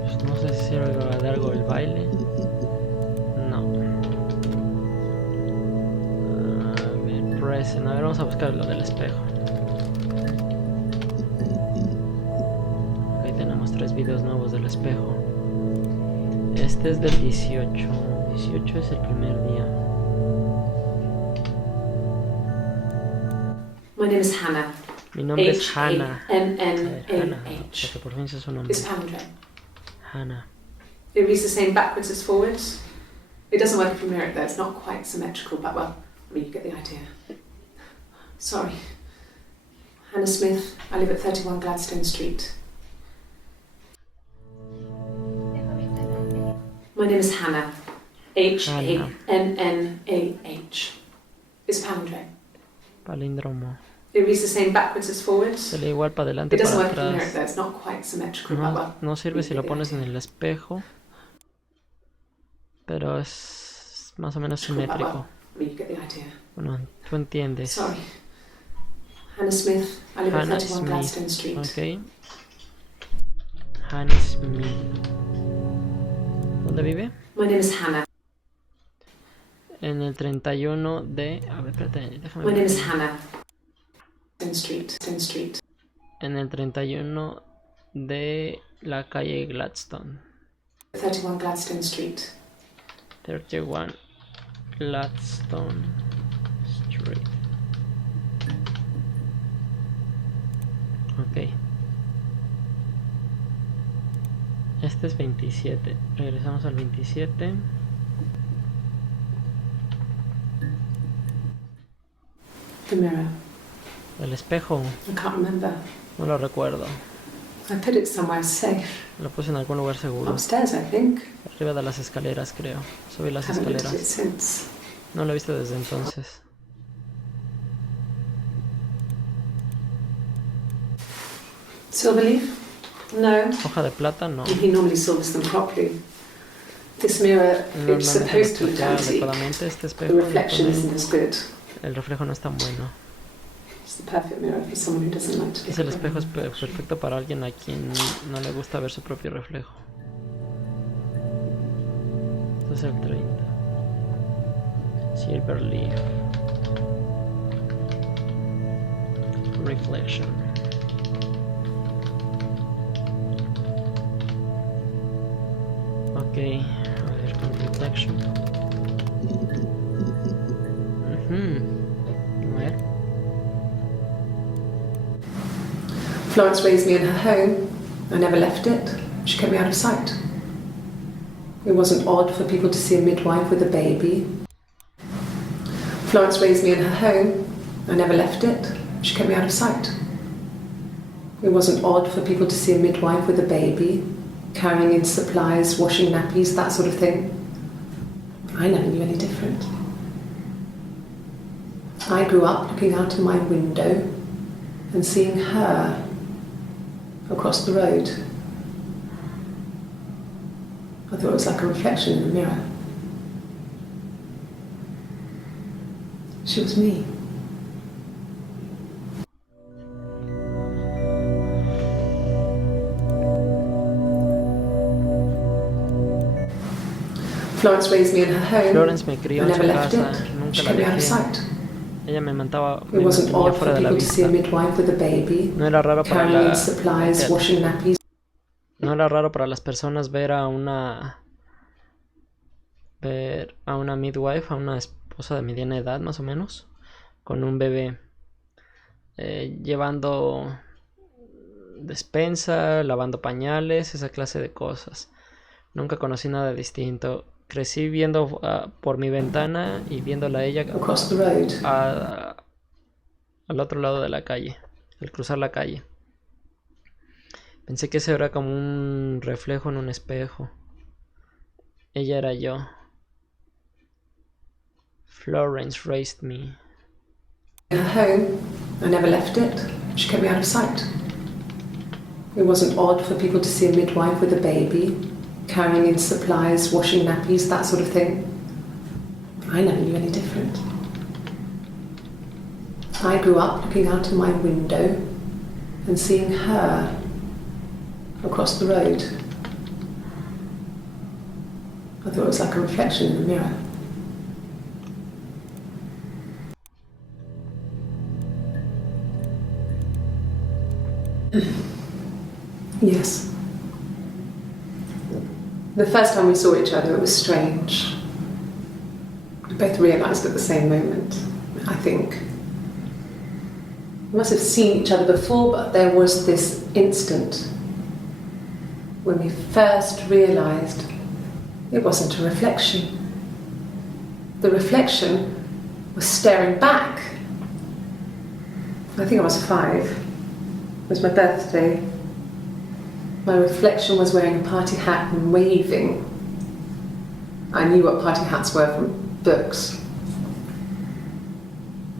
Pues no sé si sirve de algo el baile. No. A ver, present. A ver, vamos a buscar lo del espejo. Ahí tenemos 3 videos nuevos del espejo. Este es del 18. 18 es el primer día. My name is Hannah. Mi nombre es Hannah. Hannah. Porque por fin sé su nombre. It's Pandre. Hannah. It reads the same backwards as forwards. It doesn't work if you mirror it though, it's not quite symmetrical, but well, I mean, you get the idea. Sorry. Hannah Smith, I live at 31 Gladstone Street. My name is Hannah. Hannah. It's Pandre. Palíndromo. It reads the same backwards as forwards. Se lee igual para adelante It y doesn't para work if you mirror it atrás. though, it's not quite symmetrical, but well. No sirve si you lo get the pones en idea. el espejo, pero es más o menos simétrico. I mean, you get the idea. Bueno, tú entiendes. Sorry. Hannah Smith, I live Hannah at 31 Smith. Gladstone Street. Ok. Hannah Smith. ¿Dónde vive? My name is Hannah. En el 31 de... A ver, espérate, déjame My name ver. is Hannah. Stone Street. En el 31 de la calle Gladstone. 31 Gladstone Street. 31 Gladstone Street. Ok. Este es 27. Regresamos al 27. The mirror. El espejo. I can't remember. No lo recuerdo. I put it somewhere safe. Lo puse en algún lugar seguro. Upstairs, I think. Arriba de las escaleras, creo. Subí las Haven't looked at it escaleras. since. No lo he visto desde entonces. Silver leaf? No. Hoja de plata, no. He normally silvers them properly. This mirror, it's Normalmente lo supposed to look estudia antique. adecuadamente. Este The espejo lo reflection isn't pone- as good. el reflejo no es tan bueno. It's the perfect mirror for someone who doesn't like to Es look el at espejo them. perfecto para alguien a quien no le gusta ver su propio reflejo. Este es el 30. Silver leaf. Reflection. Ok, a ver con reflection. A ver. Florence raised me in her home. I never left it. She kept me out of sight. It wasn't odd for people to see a midwife with a baby. Florence raised me in her home. I never left it. She kept me out of sight. It wasn't odd for people to see a midwife with a baby, carrying in supplies, washing nappies, that sort of thing. I never knew any different. I grew up looking out of my window and seeing her across the road. I thought it was like a reflection in the mirror. She was me. Florence raised me in her home. Florence me crió I en su never left casa, it. nunca She la kept me out of dejé. sight. Ella me It me wasn't mantenía odd for fuera de la people to see a vista. midwife with a baby, No era raro para carrying in supplies, washing nappies. no era raro para las personas ver a una midwife, a una esposa de mediana edad más o menos, con un bebé, llevando despensa, lavando pañales, esa clase de cosas. Nunca conocí nada distinto. Crecí viendo por mi ventana y viéndola a ella Across the road. al otro lado de la calle, al cruzar la calle. Pensé que eso era como un reflejo en un espejo. Ella era yo. Florence raised me. In her home, I never left it. She kept me out of sight. It wasn't odd for people to see a midwife with a baby, carrying in supplies, washing nappies, that sort of thing. I never knew any different. I grew up looking out of my window and seeing her across the road. I thought it was like a reflection in the mirror. Yes. The first time we saw each other, it was strange. We both realised at the same moment, I think. We must have seen each other before, but there was this instant when we first realised it wasn't a reflection. The reflection was staring back. I think I was 5. It was my birthday. My reflection was wearing a party hat and waving. I knew what party hats were from books.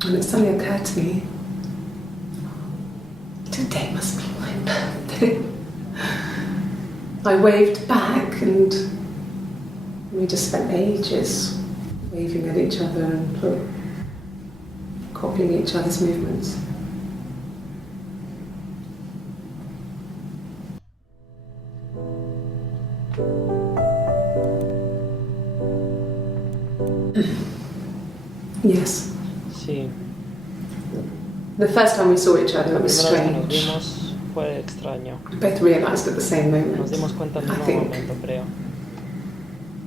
And it suddenly occurred to me, today must be my birthday. I waved back and we just spent ages waving at each other and copying each other's movements. Yes. Sí. The first time we saw each other, it was La primera vez que nos strange. vimos fue extraño. We both realised at the same moment. Nos dimos cuenta en I un think. momento, creo.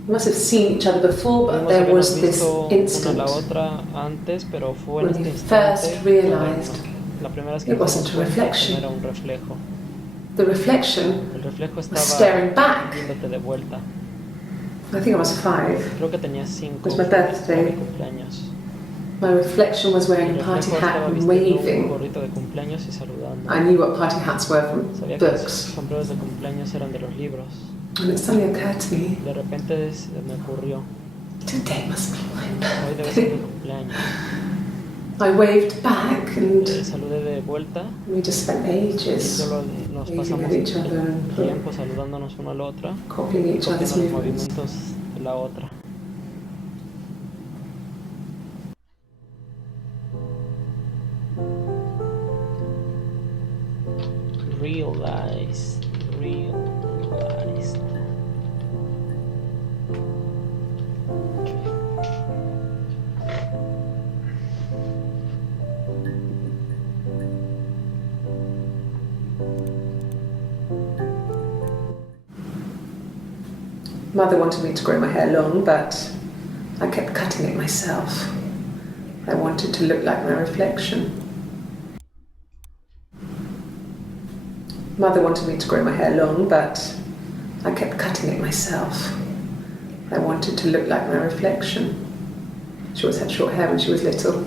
We must have seen each other before, but Pudimos there was habernos this visto una a instant la otra antes, pero fue en when este we instante first cuando realised la primera vez que it nos wasn't dimos a cuenta reflection. que no era un reflejo. the reflection El reflejo was estaba staring back. viéndote de vuelta. I think I was 5. Creo que tenía 5. It was my birthday. Mi cumpleaños. My reflection was wearing El a party reflejo hat estaba and vistiendo un waving. gorrito de cumpleaños y saludando. I knew what party hats were from Sabía que los books. sombreros de cumpleaños eran de los libros. And it suddenly occurred to me, De repente se me ocurrió, today must be my hoy debe ser mi birthday. cumpleaños. I waved back and Saludé de vuelta we just spent y ages solo nos waving pasamos at each other and tiempo saludándonos uno a la otra, copying each copiando other's los movements. movimientos de la otra. Realized. Mother wanted me to grow my hair long, but I kept cutting it myself. I wanted to look like my reflection. Mother wanted me to grow my hair long, but I kept cutting it myself. I wanted to look like my reflection. She always had short hair when she was little.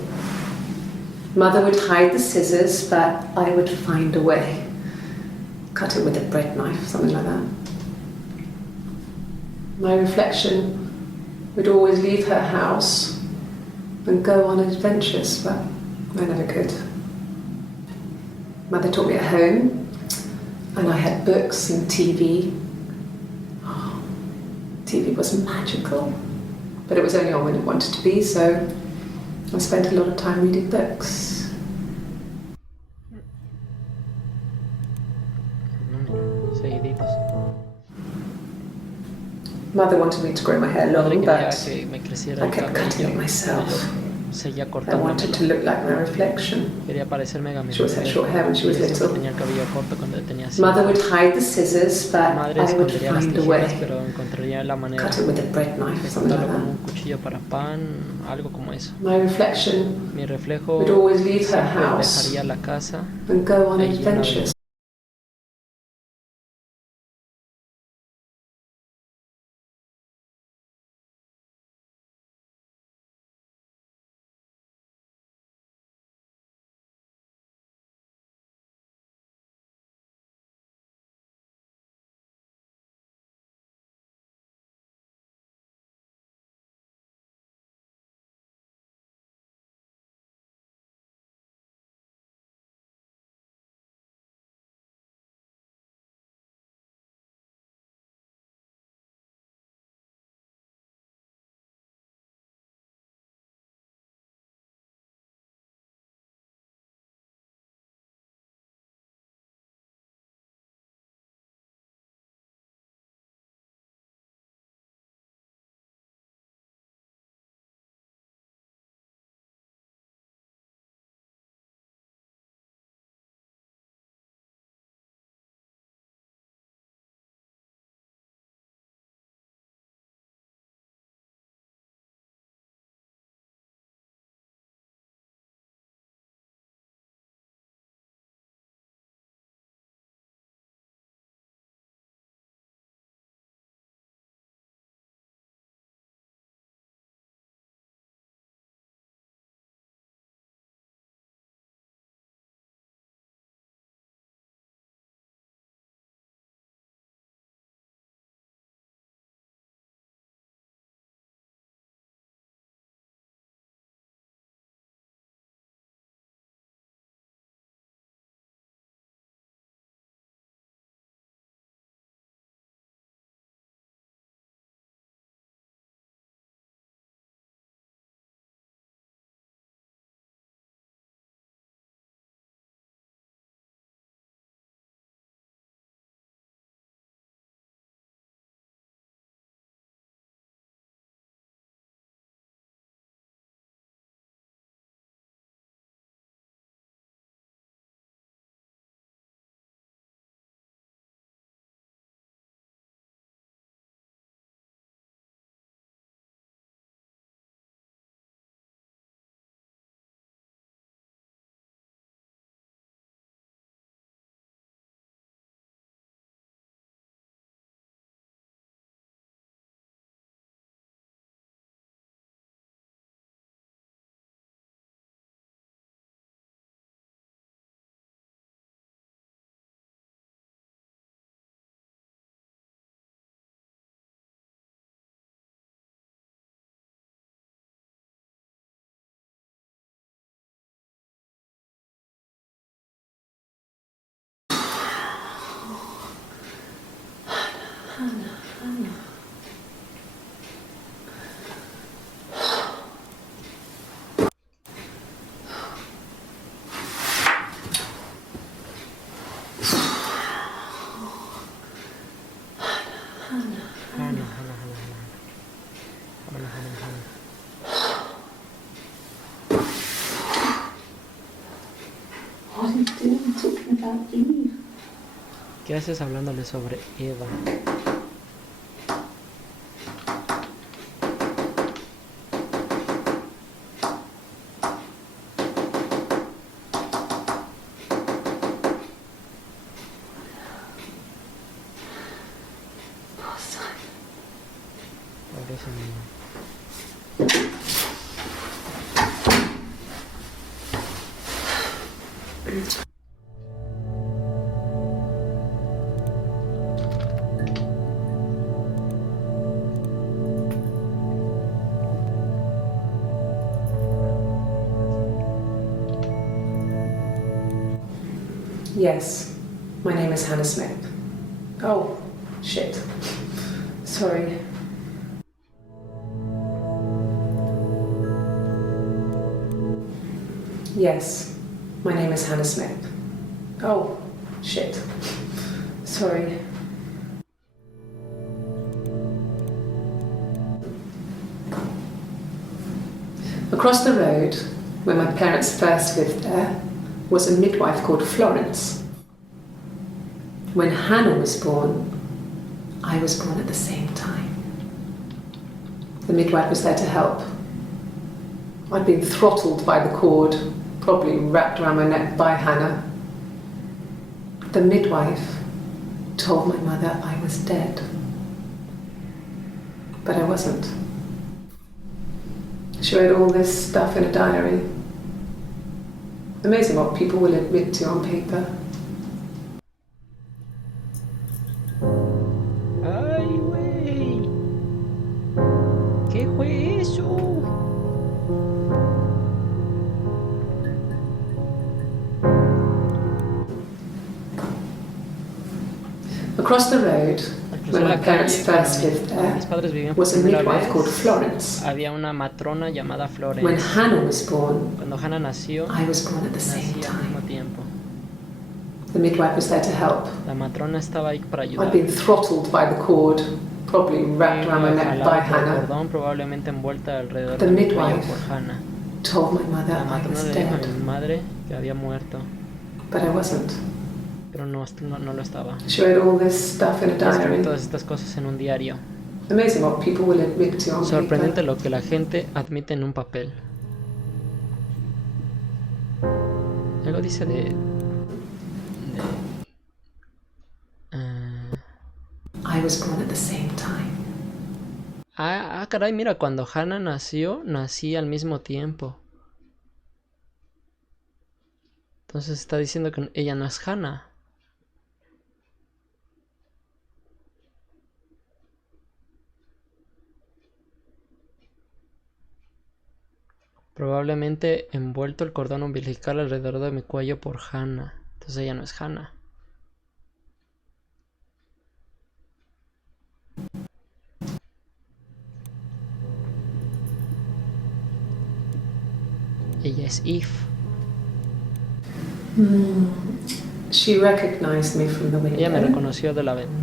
Mother would hide the scissors, but I would find a way. cut it with a bread knife, something like that. My reflection would always leave her house and go on adventures, but I never could. Mother taught me at home, and I had books and TV. Oh, TV was magical, but it was only on when it wanted to be, so I spent a lot of time reading books. Seguiditos. Mother wanted me to grow my hair Madre long, quería but que me creciera I el kept cutting cabello, it myself. yo seguía I wanted to cortándomelo. look like my reflection. Quería parecerme a mi She always had short hair when she was Ella siempre little. tenía el cabello corto cuando tenía así. Mother would hide the scissors, but Madre I would escondería las find a tijeras, way. pero encontraría la manera Cut it with a bread knife, de something cortarlo like con that. un cuchillo para pan, algo como eso. My reflection Mi reflejo would always leave her siempre house dejaría la casa and go on e ir a una adventures. What are you doing talking about Eve? ¿Qué haces hablándole sobre Eva? Poor son. Pobre ese niño. Yes, my name is Hannah Smith. Oh, shit. Sorry. Yes, my name is Hannah Smith. Oh, shit. Sorry. Across the road, where my parents first lived there, was a midwife called Florence. When Hannah was born, I was born at the same time. The midwife was there to help. I'd been throttled by the cord, probably wrapped around my neck by Hannah. The midwife told my mother I was dead. But I wasn't. She wrote all this stuff in a diary. Amazing what people will admit to on paper. ¡Ay, güey! ¿Qué fue eso? Across the road, Al when cruzar my la parents calle, first lived cuando mis there, padres vivían por was a primera midwife called vez, Florence. había una matrona llamada When Florence. Hannah was born, Cuando Hannah nació, I was born at the same nací al mismo time. tiempo. The midwife was there to help. La matrona estaba ahí para ayudar. I'd been throttled by the cord, probably wrapped around my neck by Jalada por el Hannah. cordón, probablemente envuelta alrededor The de mi cuello midwife por Hannah. Told my mother La I matrona was le dijo a dead, mi madre que había muerto, but I wasn't. pero no lo estaba. She wrote all this stuff in a Escribió diary. todas estas cosas en un diario. Amazing what people will admit to on Sorprendente paper. lo que la gente admite en un papel. Algo dice I was born at the same time. caray, mira, cuando Hannah nació, nací al mismo tiempo. Entonces está diciendo que ella no es Hannah. Probablemente envuelto el cordón umbilical alrededor de mi cuello por Hannah. Entonces ella no es Hannah. Ella es Eve. She recognized me from the Ella me window. reconoció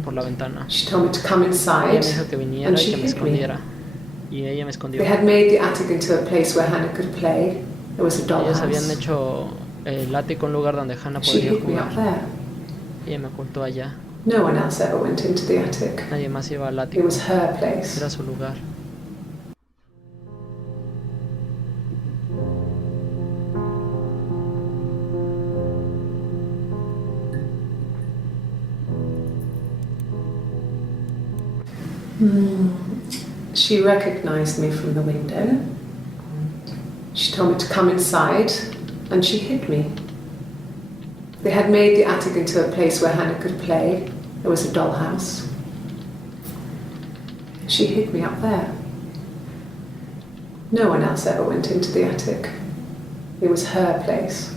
por la ventana. She told me to come Ella inside, me dijo que viniera and y she que me hid me. escondiera. Y ella me escondió. They had made the attic into a place where Hannah could play. There was a Ellos habían dollhouse. hecho el ático un lugar donde Hannah She podría hid me up jugar. there. Ella me ocultó allá. No one else ever went into the attic. Nadie más iba al It ático. was her place. Era su lugar. She recognized me from the window. She told me to come inside, and she hid me. They had made the attic into a place where Hannah could play. There was a dollhouse. She hid me up there. No one else ever went into the attic. It was her place.